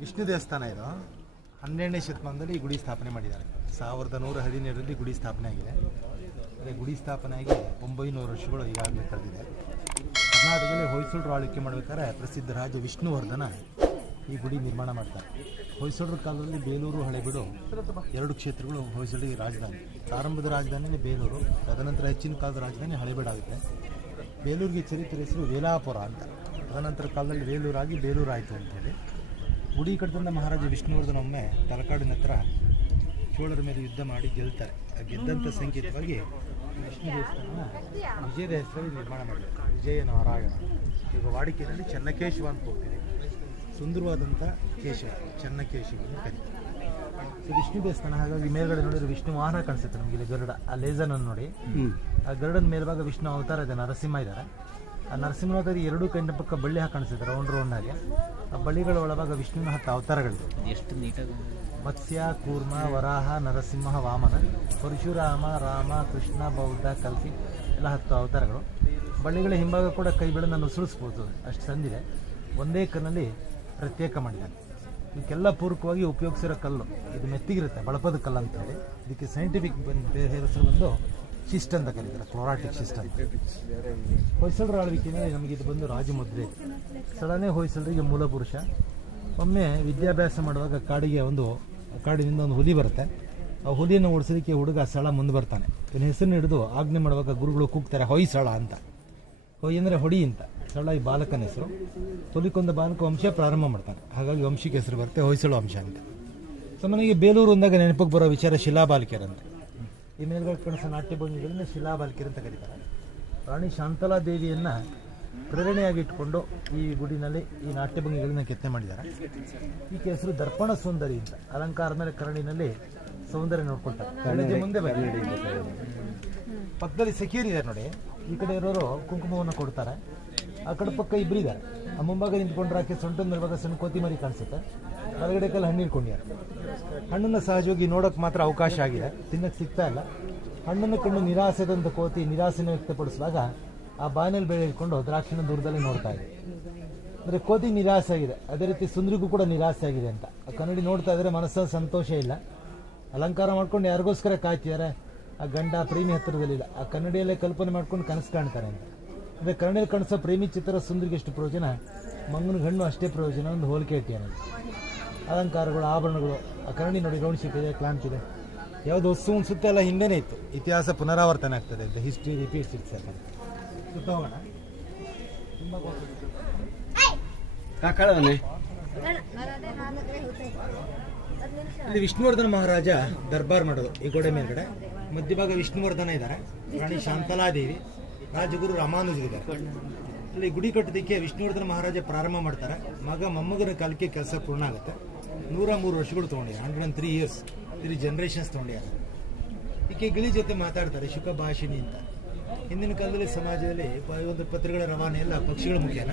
ವಿಷ್ಣು ದೇವಸ್ಥಾನ ಇದು 12ನೇ ಶತಮಾನದಲ್ಲಿ ಈ ಗುಡಿ ಸ್ಥಾಪನೆ ಮಾಡಿದ್ದಾರೆ. 1117ರಲ್ಲಿ ಗುಡಿ ಸ್ಥಾಪನೆ ಆಗಿದೆ. ಅದೇ ಗುಡಿ ಸ್ಥಾಪನೆ ಆಗಿ 900 ವರ್ಷಗಳು ಈಗಾಗಲೇ ಕಳೆದಿದೆ. ಕರ್ನಾಟಕದಲ್ಲಿ ಹೊಯ್ಸಳರು ಆಳ್ವಿಕೆ ಮಾಡಬೇಕಾದ್ರೆ ಪ್ರಸಿದ್ಧ ರಾಜ ವಿಷ್ಣುವರ್ಧನ ಈ ಗುಡಿ ನಿರ್ಮಾಣ ಮಾಡ್ತಾರೆ. ಹೊಯ್ಸಳರ ಕಾಲದಲ್ಲಿ ಬೇಲೂರು ಹಳೆಬೀಡು 2 ಕ್ಷೇತ್ರಗಳು ಹೊಯ್ಸಳರಿಗೆ ರಾಜಧಾನಿ. ಪ್ರಾರಂಭದ ರಾಜಧಾನಿನೇ ಬೇಲೂರು, ತದನಂತರ ಹೆಚ್ಚಿನ ಕಾಲದ ರಾಜಧಾನಿ ಹಳೆಬೀಡು ಆಗುತ್ತೆ. ಬೇಲೂರಿಗೆ ಚರಿತ್ರೆ ಹೆಸರು ವೇಲಾಪುರ ಅಂತ. ತದನಂತರ ಕಾಲದಲ್ಲಿ ಬೇಲೂರಾಗಿ ಬೇಲೂರು ಆಯಿತು ಅಂತೇಳಿ. ಗುಡಿ ಕಟ್ಟಿದಂಥ ಮಹಾರಾಜ ವಿಷ್ಣುವರ್ಧನ ಒಮ್ಮೆ ತಲಕಾಡಿನ ಹತ್ರ ಚೋಳರ ಮೇಲೆ ಯುದ್ಧ ಮಾಡಿ ಗೆಲ್ತಾರೆ. ಆ ಗೆದ್ದಂಥ ಸಂಕೇತವಾಗಿ ವಿಷ್ಣು ದೇವಸ್ಥಾನ ವಿಜಯದ ಹೆಸರಲ್ಲಿ ನಿರ್ಮಾಣ ಮಾಡಿದ್ದಾರೆ. ವಿಜಯ ನಾರಾಯಣ. ಈಗ ವಾಡಿಕೆಯಲ್ಲಿ ಚೆನ್ನಕೇಶವ ಅಂತ ಹೋಗ್ತೀವಿ. ಸುಂದರವಾದಂಥ ಕೇಶವ, ಚೆನ್ನಕೇಶವನ್ನು ಕರೀತಾರೆ. ವಿಷ್ಣು ದೇವಸ್ಥಾನ. ಹಾಗಾಗಿ ಮೇಲ್ಗಡೆ ನೋಡಿದ್ರೆ ವಿಷ್ಣು ವಾಹನ ಕಾಣಿಸುತ್ತೆ ನಮಗೆ. ಇಲ್ಲಿ ಗರುಡ, ಆ ಲೇಸರನ್ನು ನೋಡಿ, ಆ ಗರುಡನ ಮೇಲ್ಭಾಗ ವಿಷ್ಣು ಅವತಾರ ಇದೆ, ನರಸಿಂಹ ಇದ್ದಾರೆ. ಆ ನರಸಿಂಹದಲ್ಲಿ 2 ಕಣ್ಣ ಪಕ್ಕ ಬಳ್ಳಿ ಕಾಣಿಸುತ್ತೆ ರೌಂಡ್ ಆಗಿ. ಆ ಬಳ್ಳಿಗಳ ಒಳಭಾಗ ವಿಷ್ಣುವಿನ 10 ಅವತಾರಗಳಿದೆ. ಎಷ್ಟು ನೀಟಾಗಿ ಮತ್ಸ್ಯ, ಕೂರ್ಮ, ವರಾಹ, ನರಸಿಂಹ, ವಾಮನ, ಪರಶುರಾಮ, ರಾಮ, ಕೃಷ್ಣ, ಬೌದ್ಧ, ಕಲ್ಕಿ ಎಲ್ಲ 10 ಅವತಾರಗಳು. ಬಳ್ಳಿಗಳ ಹಿಂಭಾಗ ಕೂಡ ಕೈ ಬೆಳೆನ ನುಸುಳಿಸ್ಬೋದು, ಅಷ್ಟು ಸಂದಿದೆ. ಒಂದೇ ಕಲ್ಲಲ್ಲಿ ಪ್ರತ್ಯೇಕ ಮಾಡಿದ್ದಾನೆ. ಇದಕ್ಕೆಲ್ಲ ಪೂರಕವಾಗಿ ಉಪಯೋಗಿಸಿರೋ ಕಲ್ಲು ಇದು ಮೆತ್ತಿಗಿರುತ್ತೆ, ಬಳಪದ ಕಲ್ಲು ಅಂತೇಳಿ. ಇದಕ್ಕೆ ಸೈಂಟಿಫಿಕ್ ಹೆಸರು ಬಂದು ಶಿಸ್ಟ್ ಅಂತ ಕರೀತಾರೆ, ಕ್ಲೋರಾಟಿಕ್ ಶಿಸ್ಟ್ ಅಂತ. ಹೊಯ್ಸಳರ ಆಳ್ವಿಕೆಯಲ್ಲಿ ನಮಗೆ ಇದು ಬಂದು ರಾಜಮುದ್ರೆ. ಸ್ಥಳನೇ ಹೊಯ್ಸಳರಿಗೆ ಮೂಲ ಪುರುಷ. ಒಮ್ಮೆ ವಿದ್ಯಾಭ್ಯಾಸ ಮಾಡುವಾಗ ಕಾಡಿನಿಂದ ಒಂದು ಹುಲಿ ಬರುತ್ತೆ. ಆ ಹುಲಿಯನ್ನು ಓಡಿಸೋದಕ್ಕೆ ಹುಡುಗ ಸ್ಥಳ ಮುಂದೆ ಬರ್ತಾನೆ. ಇವನ ಹೆಸರನ್ನು ಹಿಡಿದು ಆಜ್ಞೆ ಮಾಡುವಾಗ ಗುರುಗಳು ಕೂಗ್ತಾರೆ ಹೊಯ್ಸಳ ಅಂತ. ಹೊಯ್ ಅಂದರೆ ಹೊಡಿ ಅಂತ. ಸ್ಥಳ ಈ ಬಾಲಕನ ಹೆಸರು. ತೊಲಿಕೊಂದ ಬಾಲಕ ವಂಶ ಪ್ರಾರಂಭ ಮಾಡ್ತಾನೆ. ಹಾಗಾಗಿ ವಂಶಕ್ಕೆ ಹೆಸರು ಬರುತ್ತೆ ಹೊಯ್ಸಳ ವಂಶ ಅಂತ. ಸಾಮಾನ್ಯವಾಗಿ ಬೇಲೂರು ಅಂದಾಗ ನೆನಪಿಗೆ ಬರೋ ವಿಚಾರ ಶಿಲಾಬಾಲಿಕೆಯರಂತೆ. ಈ ಮೇಲ್ಗಡೆ ಕಾಣಿಸೋ ನಾಟ್ಯಭಂಗಿಗಳನ್ನ ಶಿಲಾಬಾಲಿಕೆಯರು ಅಂತ ಕರೀತಾರೆ. ರಾಣಿ ಶಾಂತಲಾ ದೇವಿಯನ್ನು ಪ್ರೇರಣೆಯಾಗಿ ಇಟ್ಕೊಂಡು ಈ ಗುಡಿನಲ್ಲಿ ಈ ನಾಟ್ಯಭಂಗಿಗಳನ್ನ ಕೆತ್ತನೆ ಮಾಡಿದ್ದಾರೆ. ಈಕೆ ಹೆಸರು ದರ್ಪಣ ಸುಂದರಿ ಅಂತ. ಅಲಂಕಾರ ಮೇಲೆ ಕರಣಿನಲ್ಲಿ ಸೌಂದರ್ಯ ನೋಡ್ಕೊಳ್ತಾರೆ. ಕರಣಿಗೆ ಮುಂದೆ ಪಕ್ಕದಲ್ಲಿ ಸೆಕ್ಯೂರ್ ಇದೆ ನೋಡಿ. ಈ ಕಡೆ ಇರೋರು ಕುಂಕುಮವನ್ನು ಕೊಡ್ತಾರೆ. ಆ ಕಡೆ ಪಕ್ಕ ಇಬ್ಬರಿದ್ದಾರೆ. ಆ ಮುಂಭಾಗ ನಿಂತ್ಕೊಂಡ್ರೆ ಆಕೆ ಸೊಂಟದ ಮೇಲ್ಭಾಗ ಸಣ್ಣ ಕೋತಿ ಮರಿ ಕಾಣಿಸುತ್ತೆ. ಹೊರಗಡೆ ಕಲ್ಲ ಹಣ್ಣು ಇಟ್ಕೊಂಡಿದ್ದಾರೆ. ಹಣ್ಣನ್ನು ಸಹಜವಾಗಿ ನೋಡೋಕೆ ಮಾತ್ರ ಅವಕಾಶ ಆಗಿದೆ, ತಿನ್ನಕ್ಕೆ ಸಿಗ್ತಾ ಇಲ್ಲ. ಹಣ್ಣನ್ನು ಕಂಡು ನಿರಾಸೆದಂತ ಕೋತಿ ನಿರಾಸೆಯನ್ನು ವ್ಯಕ್ತಪಡಿಸುವಾಗ ಆ ಬಾಯಿನಲ್ಲಿ ಬೆಳೆ ಇಟ್ಕೊಂಡು ದ್ರಾಕ್ಷಿನ ದೂರದಲ್ಲಿ ನೋಡ್ತಾ ಇದೆ. ಅಂದರೆ ಕೋತಿ ನಿರಾಸೆ ಆಗಿದೆ, ಅದೇ ರೀತಿ ಸುಂದರಿಗೂ ಕೂಡ ನಿರಾಸೆ ಆಗಿದೆ ಅಂತ. ಆ ಕನ್ನಡಿ ನೋಡ್ತಾ ಇದ್ರೆ ಮನಸ್ಸಲ್ಲಿ ಸಂತೋಷ ಇಲ್ಲ. ಅಲಂಕಾರ ಮಾಡ್ಕೊಂಡು ಯಾರಿಗೋಸ್ಕರ ಕಾಯ್ತಿದ್ದಾರೆ. ಆ ಗಂಡ ಪ್ರೇಮಿ ಹತ್ತಿರದಲ್ಲಿಲ್ಲ. ಆ ಕನ್ನಡಿಯಲ್ಲೇ ಕಲ್ಪನೆ ಮಾಡ್ಕೊಂಡು ಕನಸು ಕಾಣ್ತಾರೆ ಅಂತ. ಅಂದರೆ ಕನ್ನಡಿಯಲ್ಲಿ ಕಾಣಿಸೋ ಪ್ರೇಮಿ ಚಿತ್ರ ಸುಂದರಿಗೆ ಎಷ್ಟು ಪ್ರಯೋಜನ, ಮಂಗನ ಹಣ್ಣು ಅಷ್ಟೇ ಪ್ರಯೋಜನ. ಒಂದು ಹೋಲಿಕೆ ಇಟ್ಟಿಯಾನೆ. ಅಲಂಕಾರಗಳು, ಆಭರಣಗಳು, ಆ ಕನ್ನಡಿ ನೋಡಿ ರೌಂಡ್ ಶೀಟ್ ಇದೆ, ಕ್ಲಾಂಪ್ ಇದೆ. ಯಾವುದು ವಸ್ತು ಸುತ್ತ ಎಲ್ಲ ಹಿಂದೆನೇ ಇತ್ತು. ಇತಿಹಾಸ ಪುನರಾವರ್ತನೆ ಆಗ್ತದೆ ಅಂತ. ಹಿಸ್ಟ್ರಿ ರಿಪೀಟ್ಸ್ ಇಟ್ಸ್ ಯಾಕಂದ್ರೆ ಸುತ್ತ ಹೋಗೋಣ. ಇಲ್ಲಿ ವಿಷ್ಣುವರ್ಧನ ಮಹಾರಾಜ ದರ್ಬಾರ್ ಮಾಡೋದು ಈ ಗೋಡೆ ಮೇಲ್ಗಡೆ. ಮಧ್ಯಭಾಗ ವಿಷ್ಣುವರ್ಧನ ಇದ್ದಾರೆ, ರಾಣಿ ಶಾಂತಲಾದೇವಿ, ರಾಜಗುರು ರಾಮಾನುಜರಿದ್ದಾರೆ. ಇಲ್ಲಿ ಗುಡಿ ಕಟ್ಟೋದಕ್ಕೆ ವಿಷ್ಣುವರ್ಧನ ಮಹಾರಾಜ ಪ್ರಾರಂಭ ಮಾಡ್ತಾರೆ. ಮೊಮ್ಮಗನ ಕಾಲಕ್ಕೆ ಕೆಲಸ ಪೂರ್ಣ ಆಗುತ್ತೆ. 103 ವರ್ಷಗಳು ತೊಗೊಂಡಿದ್ದಾರೆ. 103 ಇಯರ್ಸ್, 3 ಜನರೇಷನ್ಸ್ ತೊಗೊಂಡಿದ್ದಾರೆ. ಈಕೆ ಗಿಳಿ ಜೊತೆ ಮಾತಾಡ್ತಾರೆ, ಶುಕ ಭಾಷಿಣಿ ಅಂತ. ಹಿಂದಿನ ಕಾಲದಲ್ಲಿ ಸಮಾಜದಲ್ಲಿ ಒಂದು ಪತ್ರಗಳ ರವಾನೆ ಎಲ್ಲ ಪಕ್ಷಿಗಳ ಮುಖ್ಯನ.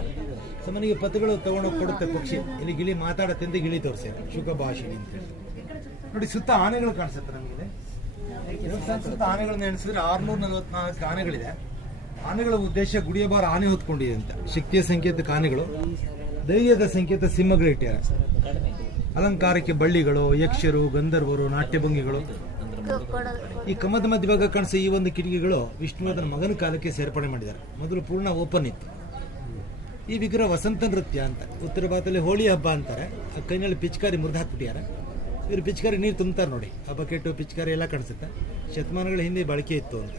ಸಾಮಾನ್ಯ ಪತ್ರಗಳು ತಗೊಂಡೋಗಿ ಕೊಡುತ್ತೆ ಪಕ್ಷಿ. ಇಲ್ಲಿ ಗಿಳಿ ಮಾತಾಡತ್ತೆ ಅಂತ ಗಿಳಿ ತೋರಿಸಿದೆ, ಶುಕ ಭಾಷಿಣಿ ಅಂತ ಹೇಳಿ. ನೋಡಿ ಸುತ್ತ ಆನೆಗಳು ಕಾಣಿಸುತ್ತೆ ನಮಗೆ. ಸುತ್ತ ಆನೆಗಳನ್ನ ಎಣಿಸಿದ್ರೆ 644 ಆನೆಗಳಿದೆ. ಆನೆಗಳ ಉದ್ದೇಶ ಗುಡಿಯ ಬಾರ ಆನೆ ಹೊತ್ಕೊಂಡಿದೆ ಅಂತ. ಶಕ್ತಿಯ ಸಂಕೇತಕ್ಕೆ ಆನೆಗಳು, ಧೈರ್ಯದ ಸಂಕೇತ ಸಿಂಹಗಳು ಇಟ್ಟಾರೆ. ಅಲಂಕಾರಕ್ಕೆ ಬಳ್ಳಿಗಳು, ಯಕ್ಷರು, ಗಂಧರ್ವರು, ನಾಟ್ಯಭಂಗಿಗಳು. ಈ ಕಮದ ಮಧ್ಯಭಾಗ ಕಾಣಿಸೋ ಈ ಒಂದು ಕಿಟಕಿಗಳು ವಿಷ್ಣುವರ್ಧನ ಮಗನ ಕಾಲಕ್ಕೆ ಸೇರ್ಪಡೆ ಮಾಡಿದ್ದಾರೆ. ಮೊದಲು ಪೂರ್ಣ ಓಪನ್ ಇತ್ತು. ಈ ವಿಗ್ರಹ ವಸಂತ ನೃತ್ಯ ಅಂತ. ಉತ್ತರ ಭಾರತದಲ್ಲಿ ಹೋಳಿ ಹಬ್ಬ ಅಂತಾರೆ. ಆ ಕೈನಲ್ಲಿ ಪಿಚ್ಕಾರಿ ಮುರಿದು ಹಾಕ್ಬಿಟ್ಟಿದ್ದಾರೆ. ಇವರು ಪಿಚ್ಕಾರಿ ನೀರು ತುಂಬ್ತಾರೆ ನೋಡಿ. ಆ ಬಕೆಟು ಪಿಚ್ಕಾರಿ ಎಲ್ಲ ಕಾಣಿಸುತ್ತೆ. ಶತಮಾನಗಳ ಹಿಂದೆ ಬಳಕೆ ಇತ್ತು ಅಂತ.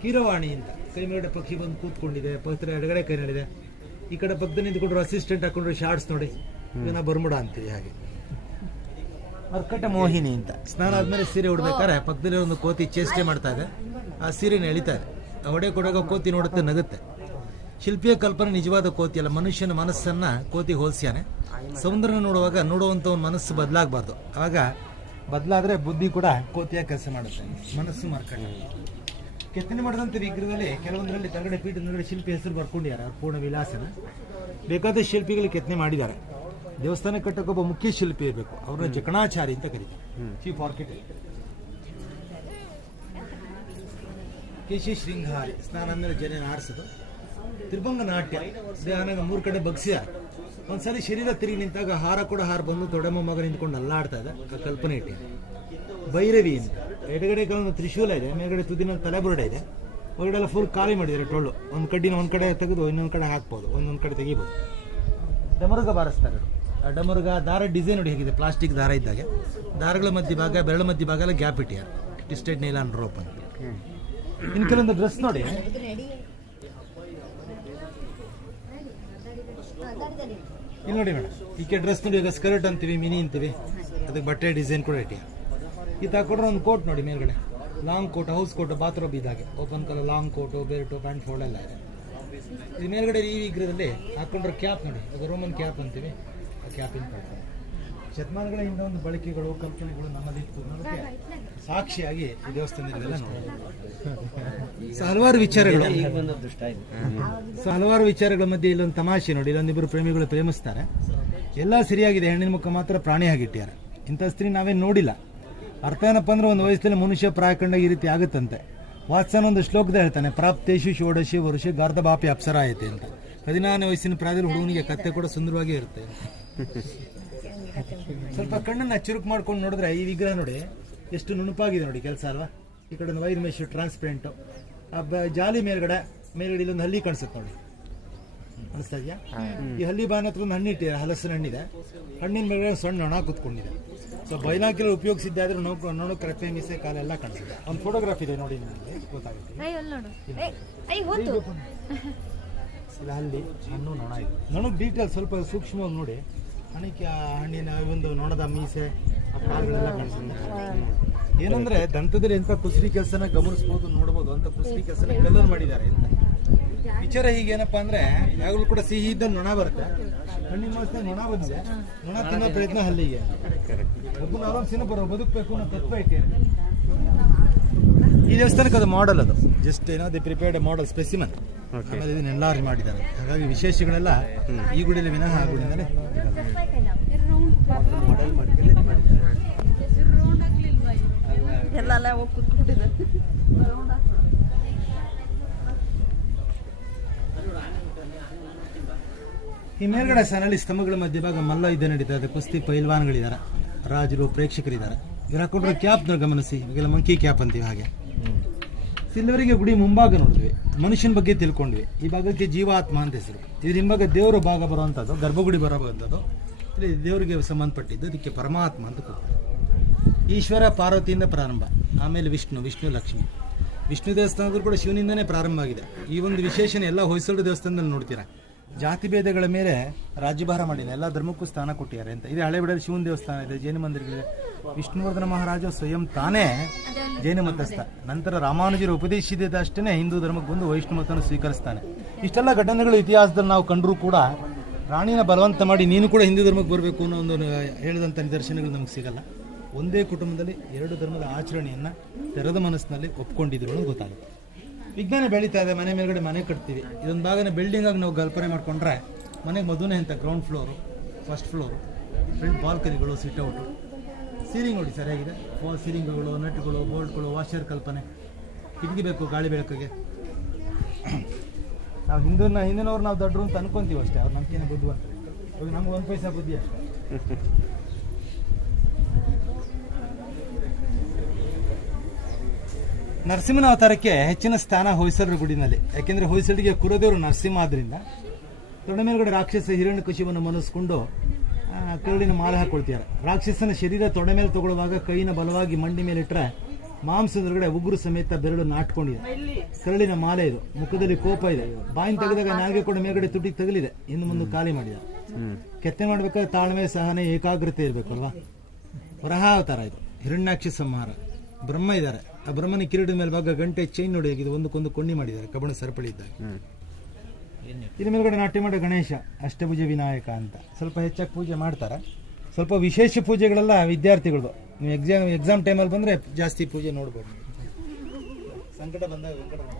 ಕೀರವಾಣಿ ಅಂತ. ಕೈ ಮೇಲ್ಗಡೆ ಪಕ್ಷಿ ಬಂದು ಕೂತ್ಕೊಂಡಿದೆ, ಪವಿತ್ರ ಎಡಗಡೆ ಕೈ ನಡಿದೆ. ಈ ಕಡೆ ಪಕ್ಕದಲ್ಲಿ ನಿಂತ್ಕೊಂಡ್ರು ಅಸಿಸ್ಟೆಂಟ್ ಹಾಕೊಂಡ್ರು ಶಾರ್ಟ್ಸ್ ನೋಡಿ, ಇದನ್ನ ಬರ್ಮುಡ ಅಂತೀವಿ. ಹಾಗೆ ಮರ್ಕಟ ಮೋಹಿನಿ ಅಂತ. ಸ್ನಾನ ಆದ್ಮೇಲೆ ಸೀರೆ ಉಡ್ಬೇಕಾದ್ರೆ ಪಕ್ಕದಲ್ಲಿ ಒಂದು ಕೋತಿ ಚೇಷ್ಟೆ ಮಾಡ್ತಾ ಇದೆ. ಆ ಸೀರೆನ ಎಳಿತಾ ಇದೆ. ಆ ಹೊಡೆ ಕೊಡೋಗ ಕೋತಿ ನೋಡುತ್ತೆ, ನಗುತ್ತೆ. ಶಿಲ್ಪಿಯ ಕಲ್ಪನೆ ನಿಜವಾದ ಕೋತಿ ಅಲ್ಲ, ಮನುಷ್ಯನ ಮನಸ್ಸನ್ನ ಕೋತಿ ಹೋಲಿಸ್ಯಾನೆ. ಸೌಂದರ್ಯ ನೋಡುವಂಥ ಒಂದು ಮನಸ್ಸು ಬದಲಾಗಬಾರ್ದು. ಆವಾಗ ಬದಲಾದ್ರೆ ಬುದ್ಧಿ ಕೂಡ ಕೋತಿಯ ಕೆಲಸ ಮಾಡುತ್ತೆ. ಮನಸ್ಸು ಮರ್ಕಟ. ಕೆತ್ತನೆ ಮಾಡಿದಂಥ ವಿಗ್ರಹದಲ್ಲಿ ಕೆಲವೊಂದರಲ್ಲಿ ತಗಡೆ ಪೀಠದ ಮೇಲೆ ಶಿಲ್ಪಿ ಹೆಸರು ಬರ್ಕೊಂಡಿದ್ದಾರೆ. ಅವ್ರ ಪೂರ್ಣ ವಿಲಾಸನ ಬೇಕಾದ ಶಿಲ್ಪಿಗಳು ಕೆತ್ತನೆ ಮಾಡಿದ್ದಾರೆ. ದೇವಸ್ಥಾನ ಕಟ್ಟಕ್ಕೊಬ್ಬ ಮುಖ್ಯ ಶಿಲ್ಪಿ ಇರಬೇಕು. ಅವ್ರನ್ನ ಜಕಣಾಚಾರಿ ಅಂತ ಕರೀತಾರೆ, ಚೀಫ್ ಆರ್ಕಿಟೆಕ್ಟ್. ಕೇಶಿ ಶೃಂಗಾರಿ. ಸ್ನಾನ ಮೇಲೆ ಜನ ಆಡಿಸೋದು. ತ್ರಿಭಂಗ ನಾಟ್ಯ. ದೇವನಾಗ 3 ಕಡೆ ಬಗ್ಸಿಯಾರ. ಒಂದ್ಸಲಿ ಶರೀರ ತಿರುಗಿ ನಿಂತಾಗ ಹಾರ ಕೂಡ ಹಾರ ಬಂದು ತೊಡೆಮೊಮ್ಮಗ ನಿಂತ್ಕೊಂಡು ಅಲ್ಲಾಡ್ತಾ ಇದೆ, ಆ ಕಲ್ಪನೆ ಇಟ್ಟಿದೆ. ಭೈರವಿ ಅಂತ ಎಡಗಡೆ ಒಂದು ತ್ರಿಶೂಲ ಇದೆ, ಮೇಲ್ಗಡೆ ತುದಿನಲ್ಲಿ ತಲೆಬುರುಡೆ ಇದೆ, ಹೊರಗಡೆ ಎಲ್ಲ ಫುಲ್ ಖಾಲಿ ಮಾಡಿದ್ದಾರೆ ಟೊಳ್ಳು. ಒಂದು ಕಡ್ಡಿನ ಒಂದು ಕಡೆ ತೆಗೆದು ಇನ್ನೊಂದು ಕಡೆ ಹಾಕ್ಬೋದು, ಒಂದೊಂದು ಕಡೆ ತೆಗಿಬೋದು. ಡಮರುಗ ಬಾರಿಸ್ತಾರೆ. ಆ ಡಮರುಗ ದಾರ ಡಿಸೈನ್ ನೋಡಿ ಹೇಗಿದೆ, ಪ್ಲಾಸ್ಟಿಕ್ ದಾರ ಇದ್ದಾಗೆ. ದಾರಗಳ ಮಧ್ಯಭಾಗ ಬೆರಳ ಮಧ್ಯಭಾಗ ಎಲ್ಲ ಗ್ಯಾಪ್ ಇಟ್ಟಿದ್ದಾರೆ, ಟ್ವಿಸ್ಟೆಡ್ ನೈಲಾನ್ ರೋಪ್ ಅಂತ. ಇನ್ನು ಕೆಲವೊಂದು ಡ್ರೆಸ್ ನೋಡಿ, ಇಲ್ಲಿ ನೋಡಿ ಮೇಡಮ್, ಈಕೆ ಡ್ರೆಸ್ ನೋಡಿ, ಈಗ ಸ್ಕರ್ಟ್ ಅಂತೀವಿ, ಮಿನಿ ಅಂತೀವಿ, ಅದಕ್ಕೆ ಬಟ್ಟೆ ಡಿಸೈನ್ ಕೂಡ ಇಟ್ಟಿಯ. ಈ ಹಾಕೊಡ್ರೆ ಒಂದು ಕೋಟ್ ನೋಡಿ ಮೇಲ್ಗಡೆ, long coat, house coat, bathroom ಇದ್ದಾಗೆ open colour long coat, belt, pant fold ಎಲ್ಲ ಇದೆ. ಇದು ಮೇಲ್ಗಡೆ ಈ ವಿಗ್ರಹದಲ್ಲಿ ಹಾಕೊಂಡ್ರೆ ಕ್ಯಾಪ್ ನೋಡಿ, ಅದು ರೋಮನ್ ಕ್ಯಾಪ್ ಅಂತೀವಿ, ಆ ಕ್ಯಾಪಿನ ಕೊಡ್ತಾರೆ. ಶತಮಾನಗಳ ಹಿಂದೆ ಒಂದು ಬಳಕೆಗಳು, ಕಲ್ಪನೆಗಳು ನಮ್ಮಲ್ಲಿತ್ತು ಅನ್ನೋದಕ್ಕೆ ಸಾಕ್ಷಿಯಾಗಿ ಈ ದೇವಸ್ಥಾನದಲ್ಲೆಲ್ಲ ನೋಡಿ. ಹಲವಾರು ವಿಚಾರಗಳ ಮಧ್ಯೆ ಇಲ್ಲೊಂದು ತಮಾಷೆ ನೋಡಿ, ಇಲ್ಲೊಂದಿಬ್ಬರು ಪ್ರೇಮಿಗಳು ಪ್ರೇಮಿಸ್ತಾರೆ, ಎಲ್ಲ ಸರಿಯಾಗಿದೆ, ಹೆಣ್ಣಿನ ಮುಖ ಮಾತ್ರ ಪ್ರಾಣಿ ಆಗಿಟ್ಟಿದ್ದಾರೆ. ಇಂಥ ಸ್ತ್ರೀ ನಾವೇನು ನೋಡಿಲ್ಲ. ಅರ್ಥ ಏನಪ್ಪ ಅಂದ್ರೆ ಒಂದು ವಯಸ್ಸಲ್ಲಿ ಮನುಷ್ಯ ಪ್ರಾಯ ಕಂಡಾಗ ಈ ರೀತಿ ಆಗುತ್ತಂತೆ. ವಾತ್ಸನ ಒಂದು ಶ್ಲೋಕದ ಹೇಳ್ತಾನೆ, ಪ್ರಾಪ್ತೇಶು ಷೋಡಶಿ ವರುಷ ಗಾರ್ಧಬಾಪಿ ಅಪ್ಸರ ಆಯ್ತೆ ಅಂತ. 14ನೇ ವಯಸ್ಸಿನ ಪ್ರಾಯದಲ್ಲಿ ಹುಡುಗನಿಗೆ ಕತ್ತೆ ಕೂಡ ಸುಂದರವಾಗಿ ಇರುತ್ತೆ. ಸ್ವಲ್ಪ ಕಣ್ಣನ್ನು ಚುರುಕು ಮಾಡ್ಕೊಂಡು ನೋಡಿದ್ರೆ ಈ ವಿಗ್ರಹ ನೋಡಿ ಎಷ್ಟು ನುಣುಪಾಗಿದೆ ನೋಡಿ ಕೆಲಸ ಅಲ್ವಾ. ಈ ಕಡೆ ವೈರ್ ಮೆಶ್ ಟ್ರಾನ್ಸ್ಪರೆಂಟು, ಜಾಲಿ ಮೇಲ್ಗಡೆ ಇಲ್ಲೊಂದು ಹಲ್ಲಿ ಕಾಣಿಸುತ್ತೆ ನೋಡಿ, ಅನಿಸ್ತಾ ಇದೆಯಾ? ಈ ಹಲ್ಲಿ ಬಾನ ಹತ್ರ ಒಂದು ಹಣ್ಣಿಟ್ಟಿದೆ, ಹಲಸಿನ ಹಣ್ಣಿದೆ, ಹಣ್ಣಿನ ಮೇಲ್ಗಡೆ ಸಣ್ಣ ನೊಣ ಕೂತ್ಕೊಂಡಿದೆ. ಸೊ ಬೈನಾಕ್ಯುಲರ್ ಉಪಯೋಗಿಸಿದ್ದಾದ್ರೆ ನೋಡೋಕೆ ಕರೆಕ್ಟ್ ಮೀಸೆ ಕಾಲೆಲ್ಲ ಕಾಣಿಸುತ್ತೆ. ಒಂದು ಫೋಟೋಗ್ರಾಫ್ ಇದೆ ನೋಡಿ, ನಿಮಗೆ ಗೊತ್ತಾಗುತ್ತೆ. ಇಲ್ಲ ಹಲ್ಲಿ ಹಣ್ಣು ನೊಣ ಇದೆ, ನೊಣಕ್ಕೆ ಡೀಟೇಲ್ ಸ್ವಲ್ಪ ಸೂಕ್ಷ್ಮವಾಗಿ ನೋಡಿ. ಹಣ್ಣಿನ ಒಂದು ನೊಣದ ಮೀಸೆ, ಕಾಲುಗಳೆಲ್ಲ ಕಾಣಿಸುತ್ತೆ. ಏನಂದ್ರೆ ದಂತದಲ್ಲಿ ಎಂತ ಕುಸ್ರಿ ಕೆಲಸನ ಗಮನಿಸಬಹುದು, ನೋಡಬಹುದು ಅಂತ ಕುಸ್ರಿ ಕೆಲಸನ ಕಲರ್ ಮಾಡಿದ್ದಾರೆ ಅಂತ. ವಿಚಾರ ಹೀಗೇನಪ್ಪಾ ಅಂದ್ರೆ ಯಾವಾಗಲೂ ಕೂಡ ಸಿಹಿ ಇದ್ದ ನೊಣ ಬರುತ್ತೆ, ಹಣ್ಣಿನ ಮಾಸದ ನೊಣ ಬಂದಿದೆ, ನೊಣ ತಿನ್ನೋ ಪ್ರಯತ್ನ ಹಲ್ಲಿಗೆ. ಒಬ್ಬನ ಆಲೋಚನೆ ಬದುಕಬೇಕು ಅನ್ನೋ ತತ್ವ ಇಟ್ಟೆ. ಈ ದೇವಸ್ಥಾನಕ್ಕೆ ಅದು ಮಾಡೆಲ್, ಅದು ಜಸ್ಟ್ ಏನೋ ದಿ ಪ್ರಿಪೇರ್ಡ್ ಮಾಡೆಲ್ ಸ್ಪೆಸಿಮನ್. ಆಮೇಲೆ ಇದನ್ನ ಎಲ್ಲಾರು ಮಾಡಿದ್ದಾರೆ. ಹಾಗಾಗಿ ವಿಶೇಷಗಳೆಲ್ಲ ಈ ಗುಡಿಯಲ್ಲಿ ವಿನಃ ಆ ಗುಡಿಯಿಂದಲೇ. ಈ ಮೇಲ್ಗಡೆ ಸನಲ್ಲಿ ಸ್ತಂಭಗಳ ಮಧ್ಯಭಾಗ ಮಲ್ಲ ಯುದ್ಧ ನಡೀತಾ ಇದೆ, ಕುಸ್ತಿ ಪೈಲ್ವಾನ್ಗಳಿದ್ದಾರೆ, ರಾಜರು, ಪ್ರೇಕ್ಷಕರಿದ್ದಾರೆ. ಇವ್ರು ಹಾಕೊಂಡ್ರೆ ಕ್ಯಾಪ್ ಗಮನಿಸಿ, ಇವಾಗೆಲ್ಲ ಮಂಕಿ ಕ್ಯಾಪ್ ಅಂತೀವಿ ಹಾಗೆ. ಇಲ್ಲಿವರೆಗೆ ಗುಡಿ ಮುಂಭಾಗ ನೋಡಿದ್ವಿ, ಮನುಷ್ಯನ ಬಗ್ಗೆ ತಿಳ್ಕೊಂಡ್ವಿ. ಈ ಭಾಗಕ್ಕೆ ಜೀವಾತ್ಮ ಅಂತ ಹೆಸರು. ಇದ್ರ ಹಿಂಭಾಗ ದೇವರ ಭಾಗ ಬರುವಂಥದ್ದು, ಗರ್ಭಗುಡಿ ಬರುವಂಥದ್ದು, ಇಲ್ಲಿ ದೇವರಿಗೆ ಸಂಬಂಧಪಟ್ಟಿದ್ದು, ಇದಕ್ಕೆ ಪರಮಾತ್ಮ ಅಂತ ಕೊಡ್ತಾರೆ. ಈಶ್ವರ ಪಾರ್ವತಿಯಿಂದ ಪ್ರಾರಂಭ, ಆಮೇಲೆ ವಿಷ್ಣು ಲಕ್ಷ್ಮಿ. ವಿಷ್ಣು ದೇವಸ್ಥಾನದ್ರು ಕೂಡ ಶಿವನಿಂದನೇ ಪ್ರಾರಂಭ ಆಗಿದೆ. ಈ ಒಂದು ವಿಶೇಷನ ಎಲ್ಲ ಹೊಯ್ಸಳು ದೇವಸ್ಥಾನದಲ್ಲಿ ನೋಡ್ತೀರಾ. ಜಾತಿ ಭೇದಗಳ ಮೇಲೆ ರಾಜ್ಯಭಾರ ಮಾಡಿದೆ, ಎಲ್ಲ ಧರ್ಮಕ್ಕೂ ಸ್ಥಾನ ಕೊಟ್ಟಿದ್ದಾರೆ ಅಂತ. ಇದು ಹಳೆಬಿಡಲ್ಲಿ ಶಿವನ ದೇವಸ್ಥಾನ ಇದೆ, ಜೈನ ಮಂದಿರಗಳಿದೆ. ವಿಷ್ಣುವರ್ಧನ ಮಹಾರಾಜ ಸ್ವಯಂ ತಾನೇ ಜೈನ ಮತಸ್ಥ. ನಂತರ ರಾಮಾನುಜರು ಉಪದೇಶಿಸಿದಷ್ಟೇ ಹಿಂದೂ ಧರ್ಮಕ್ಕೆ ಬಂದು ವೈಷ್ಣವ ಮತವನ್ನು ಸ್ವೀಕರಿಸ್ತಾನೆ. ಇಷ್ಟೆಲ್ಲ ಘಟನೆಗಳು ಇತಿಹಾಸದಲ್ಲಿ ನಾವು ಕಂಡರೂ ಕೂಡ ರಾಣಿನ ಬಲವಂತ ಮಾಡಿ ನೀನು ಕೂಡ ಹಿಂದೂ ಧರ್ಮಕ್ಕೆ ಬರಬೇಕು ಅನ್ನೋ ಒಂದು ಹೇಳಿದಂಥ ನಿದರ್ಶನಗಳು ನಮಗೆ ಸಿಗಲ್ಲ. ಒಂದೇ ಕುಟುಂಬದಲ್ಲಿ ಎರಡು ಧರ್ಮದ ಆಚರಣೆಯನ್ನು ತೆರೆದ ಮನಸ್ಸಿನಲ್ಲಿ ಒಪ್ಕೊಂಡಿದ್ರು ಅನ್ನೋದು ಗೊತ್ತಾಗುತ್ತೆ. ವಿಜ್ಞಾನ ಬೆಳೀತಾ ಇದೆ, ಮನೆ ಮೇಲ್ಗಡೆ ಮನೆ ಕಟ್ತೀವಿ. ಇದೊಂದು ಭಾಗನ ಬಿಲ್ಡಿಂಗ್ ಆಗಿ ನಾವು ಕಲ್ಪನೆ ಮಾಡ್ಕೊಂಡ್ರೆ ಮನೆಗೆ ಮದುವೆ ಅಂತ ground floor, first floor, front ಬಾಲ್ಕನಿಗಳು, ಸಿಟ್ಔಟು, ಸೀಲಿಂಗ್ ನೋಡಿ ಸರಿಯಾಗಿದೆ, ಫಾಲ್ ಸೀಲಿಂಗ್ಗಳು, ನಟ್ಗಳು, ಬೋಲ್ಟ್ಗಳು, ವಾಷರ್ ಕಲ್ಪನೆ, ಕಿಟಕಿ ಬೇಕು ಗಾಳಿ ಬೆಳಕಿಗೆ. ನಾವು ಹಿಂದಿನವ್ರು ನಾವು ದೊಡ್ಡರು ಅಂತ ಅನ್ಕೊಂತೀವಿ ಅಷ್ಟೇ, ಅವ್ರು ನಮ್ಗೇನೆ ಬುದ್ಧಿ ಅಂತ. ಇವಾಗ ನಮ್ಗೆ 1 ಪೈಸಾ ಬುದ್ಧಿ ಅಷ್ಟೇ. ನರಸಿಂಹನ ಅವತಾರಕ್ಕೆ ಹೆಚ್ಚಿನ ಸ್ಥಾನ ಹೊಯ್ಸಳರ ಗುಡಿನಲ್ಲಿ. ಯಾಕೆಂದ್ರೆ ಹೊಯ್ಸಳಿಗೆ ಕುಲದೇವರು ನರಸಿಂಹ ಆದ್ರಿಂದ ತೊಡೆ ಮೇಲ್ಗಡೆ ರಾಕ್ಷಸ ಹಿರಣ್ಯಕಶಿಪುವನ್ನು ಮನಸ್ಕೊಂಡು ಕರುಳಿನ ಮಾಲೆ ಹಾಕೊಳ್ತಿದ್ದಾರೆ. ರಾಕ್ಷಸನ ಶರೀರ ತೊಡೆ ಮೇಲೆ ತಗೊಳ್ಳುವಾಗ ಕೈನ ಬಲವಾಗಿ ಮಂಡಿ ಮೇಲೆ ಇಟ್ಟರೆ ಮಾಂಸದೊಳಗಡೆ ಉಗುರು ಸಮೇತ ಬೆರಳು ನಾಟ್ಕೊಂಡಿದೆ. ಕರುಳಿನ ಮಾಲೆ ಇದು, ಮುಖದಲ್ಲಿ ಕೋಪ ಇದೆ, ಬಾಯಿನ ತೆಗೆದಾಗ ನಾಲ್ಗೆ ಕೂಡ ಮೇಲ್ಗಡೆ ತುಟಿಗೆ ತಗಲಿದೆ, ಇನ್ನು ಮುಂದೆ ಖಾಲಿ ಮಾಡಿದ. ಕೆತ್ತನೆ ಮಾಡ್ಬೇಕಾದ್ರೆ ತಾಳ್ಮೆ, ಸಹನೆ, ಏಕಾಗ್ರತೆ ಇರಬೇಕಲ್ವಾ. ವರಹ ಅವತಾರ ಇದು, ಹಿರಣ್ಯಾಕ್ಷ ಸಂಹಾರ. ಬ್ರಹ್ಮ ಇದ್ದಾರೆ, ಆ ಬ್ರಹ್ಮನ ಕಿರೀಟದ ಮೇಲೆ ಭಾಗ ಗಂಟೆ ಚೈನ್ ನೋಡಿ ಆಗಿದೆ, ಒಂದಕ್ಕೊಂದು ಕೊಂಡಿ ಮಾಡಿದ್ದಾರೆ, ಕಬ್ಬಣ ಸರಪಳಿ ಇದ್ದಾಗ. ಇದ್ರ ಮೇಲ್ಗಡೆ ನಾಟ್ಯ ಮಾಡೋ ಗಣೇಶ, ಅಷ್ಟಭುಜ ವಿನಾಯಕ ಅಂತ ಸ್ವಲ್ಪ ಹೆಚ್ಚಾಗಿ ಪೂಜೆ ಮಾಡ್ತಾರೆ. ಸ್ವಲ್ಪ ವಿಶೇಷ ಪೂಜೆಗಳೆಲ್ಲ ವಿದ್ಯಾರ್ಥಿಗಳದು. ನೀವು ಎಕ್ಸಾಮ್ ಟೈಮಲ್ಲಿ ಬಂದರೆ ಜಾಸ್ತಿ ಪೂಜೆ ನೋಡ್ಬೋದು. ಸಂಕಟ ಬಂದಾಗ ವೆಂಕಟರಮಣ.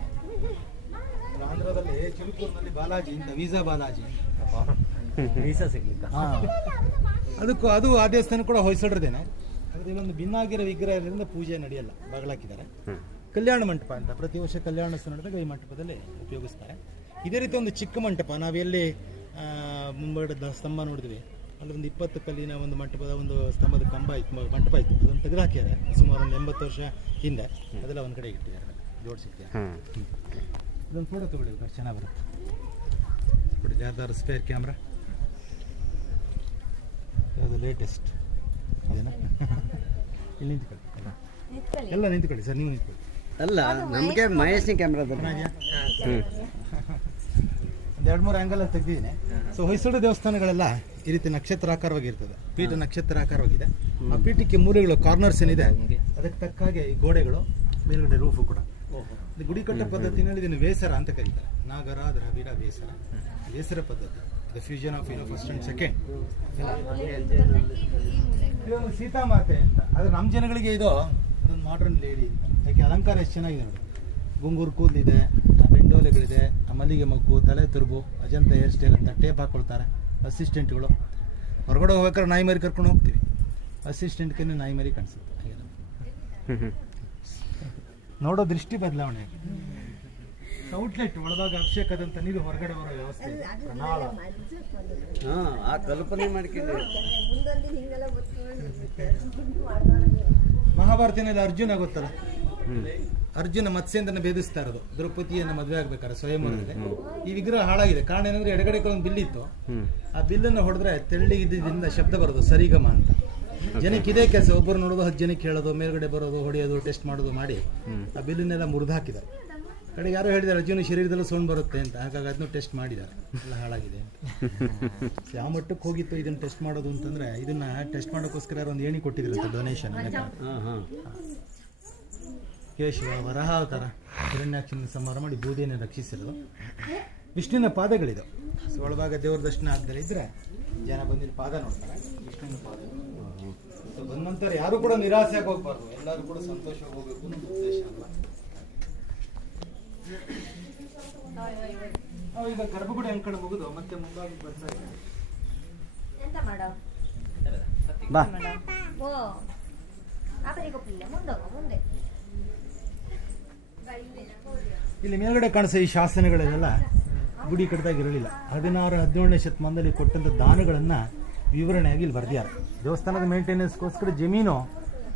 ಆಂಧ್ರದಲ್ಲಿ ಚಿಲುಕೂರಿನಲ್ಲಿ ಬಾಲಾಜಿ ಅಂತ, ವೀಸಾ ಬಾಲಾಜಿ ವೀಸಾ ಸಿಗ್ಲಿಕ್ಕೆ ಅದಕ್ಕೂ ಅದು ಆ ದೇವಸ್ಥಾನ ಕೂಡ ಹೊಯ್ಸಳರದೇನೆ. ಆದರೆ ಇಲ್ಲೊಂದು ಭಿನ್ನಾಗಿರೋ ವಿಗ್ರಹ ಇರೋದ್ರಿಂದ ಪೂಜೆ ನಡೆಯಲ್ಲ, ಬಾಗಿಲಾಕಿದ್ದಾರೆ. ಕಲ್ಯಾಣ ಮಂಟಪ ಅಂತ ಪ್ರತಿ ವರ್ಷ ಕಲ್ಯಾಣೋತ್ಸವ ನಡೆದಾಗ ಈ ಮಂಟಪದಲ್ಲಿ ಉಪಯೋಗಿಸ್ತಾರೆ. ಇದೇ ರೀತಿ ಒಂದು ಚಿಕ್ಕ ಮಂಟಪ, ನಾವೆಲ್ಲಿ ಮುಂಬಗಡೆ ಸ್ತಂಭ ನೋಡಿದ್ವಿ, ಅಲ್ಲಿ ಒಂದು 20 ಕಲ್ಲಿನ ಒಂದು ಮಂಟಪದ ಒಂದು ಸ್ತಂಭದ ಕಂಬ ಇತ್ತು, ಮಂಟಪ ಇತ್ತು, ಅದನ್ನು ತೆಗೆದು ಹಾಕ್ಯಾರೆ ಸುಮಾರು ಒಂದು 80 ವರ್ಷ ಹಿಂದೆ. ಅದೆಲ್ಲ ಒಂದು ಕಡೆ ಇಟ್ಟಿದ್ದಾರೆ, ಜೋಡಿಸಿಟ್ಟಿದ್ದಾರೆ. ಇದೊಂದು ಫೋಟೋ ತೊಗೊಳ್ಳಿ, ಅಷ್ಟು ಚೆನ್ನಾಗಿ ಬರುತ್ತೆ. ನೋಡಿ, ಯಾರ್ದಾರು ಸ್ಪೇರ್ ಕ್ಯಾಮ್ರಾ, ಅದು ಲೇಟೆಸ್ಟ್ ಅದೇನಾ? ಇಲ್ಲಿ ನಿಂತ್ಕೊಳ್ಳಿ, ಎಲ್ಲ ನಿಂತ್ಕೊಳ್ಳಿ ಸರ್, ನೀವು ನಿಂತ್ಕೊಳ್ಳಿ. ಅಲ್ಲ, ನಮಗೆ ಮಹೇಶ್ನ ಕ್ಯಾಮ್ರಾ ಒಂದು 2-3 ಆ್ಯಂಗಲಲ್ಲಿ ತೆಗೆದಿದ್ದೀನಿ. ಸೊ ಹೊಯ್ಸಳ ದೇವಸ್ಥಾನಗಳೆಲ್ಲ ಈ ರೀತಿ ನಕ್ಷತ್ರಾಕಾರವಾಗಿರ್ತದೆ, ಪೀಠ ನಕ್ಷತ್ರಾಕಾರವಾಗಿದೆ. ಆ ಪೀಠಕ್ಕೆ ಮೂಲೆಗಳು ಕಾರ್ನರ್ಸ್ ಏನಿದೆ ಅದಕ್ಕೆ ತಕ್ಕ ಹಾಗೆ ಈ ಗೋಡೆಗಳು, ಮೇಲ್ಗಡೆ ರೂಫು ಕೂಡ. ಗುಡಿ ಕಟ್ಟೋ ಪದ್ಧತಿನಲ್ಲಿ ಇದನ್ನು ವೇಸರ ಅಂತ ಕರೀತಾರೆ. ನಾಗರ, ದ್ರಾವಿಡ, ವೇಸರ, ವೇಸರ ಪದ್ಧತಿ. The fusion of first and second. ಇದೊಂದು ಸೀತಾಮಾತೆ ಅಂತ, ಅದು ನಮ್ಮ ಜನಗಳಿಗೆ ಇದು ಅದೊಂದು ಮಾಡ್ರನ್ ಲೇಡಿ. ಯಾಕೆ ಅಲಂಕಾರ ಎಷ್ಟು ಚೆನ್ನಾಗಿದೆ ನೋಡಿ, ಗುಂಗೂರು ಕೂದಲಿದೆ, ಬೆಂಡೋಲೆಗಳಿದೆ, ಮಲ್ಲಿಗೆ ಮಗ್ಗು, ತಲೆ ತುರುಬು, ಅಜಂತ ಹೇರ್ ಸ್ಟೈಲ್ ಅಂತ ಟೇಪ್ ಹಾಕ್ಕೊಳ್ತಾರೆ ಅಸಿಸ್ಟೆಂಟ್ಗಳು. ಹೊರಗಡೆ ಹೋಗ್ಬೇಕಾದ್ರೆ ನಾಯಿ ಮರಿ ಕರ್ಕೊಂಡು ಹೋಗ್ತೀವಿ, ಅಸಿಸ್ಟೆಂಟ್ಗೆ ನಾಯಿ ಮರಿ ಕಾಣಿಸುತ್ತೆ. ನೋಡೋ ದೃಷ್ಟಿ ಬದಲಾವಣೆ. ಔಟ್ಲೆಟ್ ಒಳದಾಗ ಅಭಿಷೇಕದಂತ ನೀರು ಹೊರಗಡೆ ಬರೋ ವ್ಯವಸ್ಥೆ, ಆ ಕಲ್ಪನೆ ಮಾಡ್ಕೊಂಡು. ಮಹಾಭಾರತನಲ್ಲಿ ಅರ್ಜುನ ಗೊತ್ತಲ್ಲ, ಅರ್ಜುನ ಮತ್ಸ್ಯೇಂದ್ರನ ಭೇದಿಸ್ತಾ ಇರೋದು ದ್ರೌಪದಿಯನ್ನು ಮದುವೆ ಆಗ್ಬೇಕಾದ್ರೆ ಸ್ವಯಂವರದಲ್ಲಿ. ಈ ವಿಗ್ರಹ ಹಾಳಾಗಿದೆ, ಕಾರಣ ಏನಂದ್ರೆ ಎಡಗಡೆ ಒಂದು ಬಿಲ್ಲಿತ್ತು, ಆ ಬಿಲ್ಲನ್ನು ಹೊಡೆದ್ರೆ ತೆಳ್ಳಿಗಿದ್ದರಿಂದ ಶಬ್ದ ಬರೋದು, ಸರಿಗಮ ಅಂತ. ಜನಕ್ಕೆ ಇದೇ ಕೆಲಸ, ಒಬ್ಬರು ನೋಡೋದು 10 ಜನಕ್ಕೆ ಹೇಳೋದು, ಮೇಲ್ಗಡೆ ಬರೋದು, ಹೊಡೆಯೋದು, ಟೆಸ್ಟ್ ಮಾಡೋದು ಮಾಡಿ ಆ ಬಿಲ್ಲನ್ನೆಲ್ಲ ಮುರಿದು ಹಾಕಿದ್ದಾರೆ. ಕಡೆಗೆ ಯಾರೋ ಹೇಳಿದ್ದಾರೆ ಅರ್ಜುನ ಶರೀರದಲ್ಲೂ ಸೌಂಡ್ ಬರುತ್ತೆ ಅಂತ, ಹಾಗಾಗಿ ಅದನ್ನು ಟೆಸ್ಟ್ ಮಾಡಿದ್ದಾರೆ, ಎಲ್ಲ ಹಾಳಾಗಿದೆ ಅಂತ. ಯಾವ ಮಟ್ಟಕ್ಕೆ ಹೋಗಿತ್ತು ಇದನ್ನು ಟೆಸ್ಟ್ ಮಾಡೋದು ಅಂತಂದ್ರೆ, ಇದನ್ನ ಟೆಸ್ಟ್ ಮಾಡೋಕ್ಕೋಸ್ಕರ ಒಂದು ಏಣಿ ಕೊಟ್ಟಿದ್ರಂತೆ ಡೊನೇಷನ್. ಕೇಶವ ವರಹ ಅವತಾರ ಹಿರಣ್ಯಾಕ್ಷನ ಸಂಹಾರ ಮಾಡಿ ಬೂದಿಯನ್ನು ರಕ್ಷಿಸಿರೋದು. ವಿಷ್ಣುವಿನ ಪಾದಗಳಿದು. ಒಳಭಾಗ ದೇವರ ದರ್ಶನ ಆಗದೇ ಇದ್ರೆ ಜನ ಬಂದಿಲ್ಲಿ ಪಾದ ನೋಡ್ತಾರೆ, ವಿಷ್ಣುವಿನ ಪಾದ. ಬಂದ ನಂತರ ಯಾರು ಕೂಡ ನಿರಾಸೆ ಆಗಿ ಹೋಗ್ಬಾರ್ದು, ಎಲ್ಲರೂ ಕೂಡ ಸಂತೋಷವಾಗಿ ಹೋಗ್ಬೇಕು ಅನ್ನೋ ಉದ್ದೇಶ ಅಲ್ಲ. ಈಗ ಗರ್ಭಗುಡಿ ಅಂಕಣ ಮುಗಿದು ಮತ್ತೆ ಮುಂಭಾಗ ಬರ್ತಾ ಇದೆ. ಇಲ್ಲಿ ಮೇಲ್ಗಡೆ ಕಾಣಿಸೋ ಈ ಶಾಸನಗಳೆಲ್ಲ ಗುಡಿ ಕಟ್ಟಿದಾಗ ಇರಲಿಲ್ಲ. 16-17ನೇ ಶತಮಾನದಲ್ಲಿ ಕೊಟ್ಟಂಥ ದಾನಗಳನ್ನ ವಿವರಣೆಯಾಗಿ ಇಲ್ಲಿ ಬರ್ದಿದ್ದಾರೆ. ದೇವಸ್ಥಾನದ ಮೇಂಟೆನೆನ್ಸ್ಗೋಸ್ಕರ ಜಮೀನು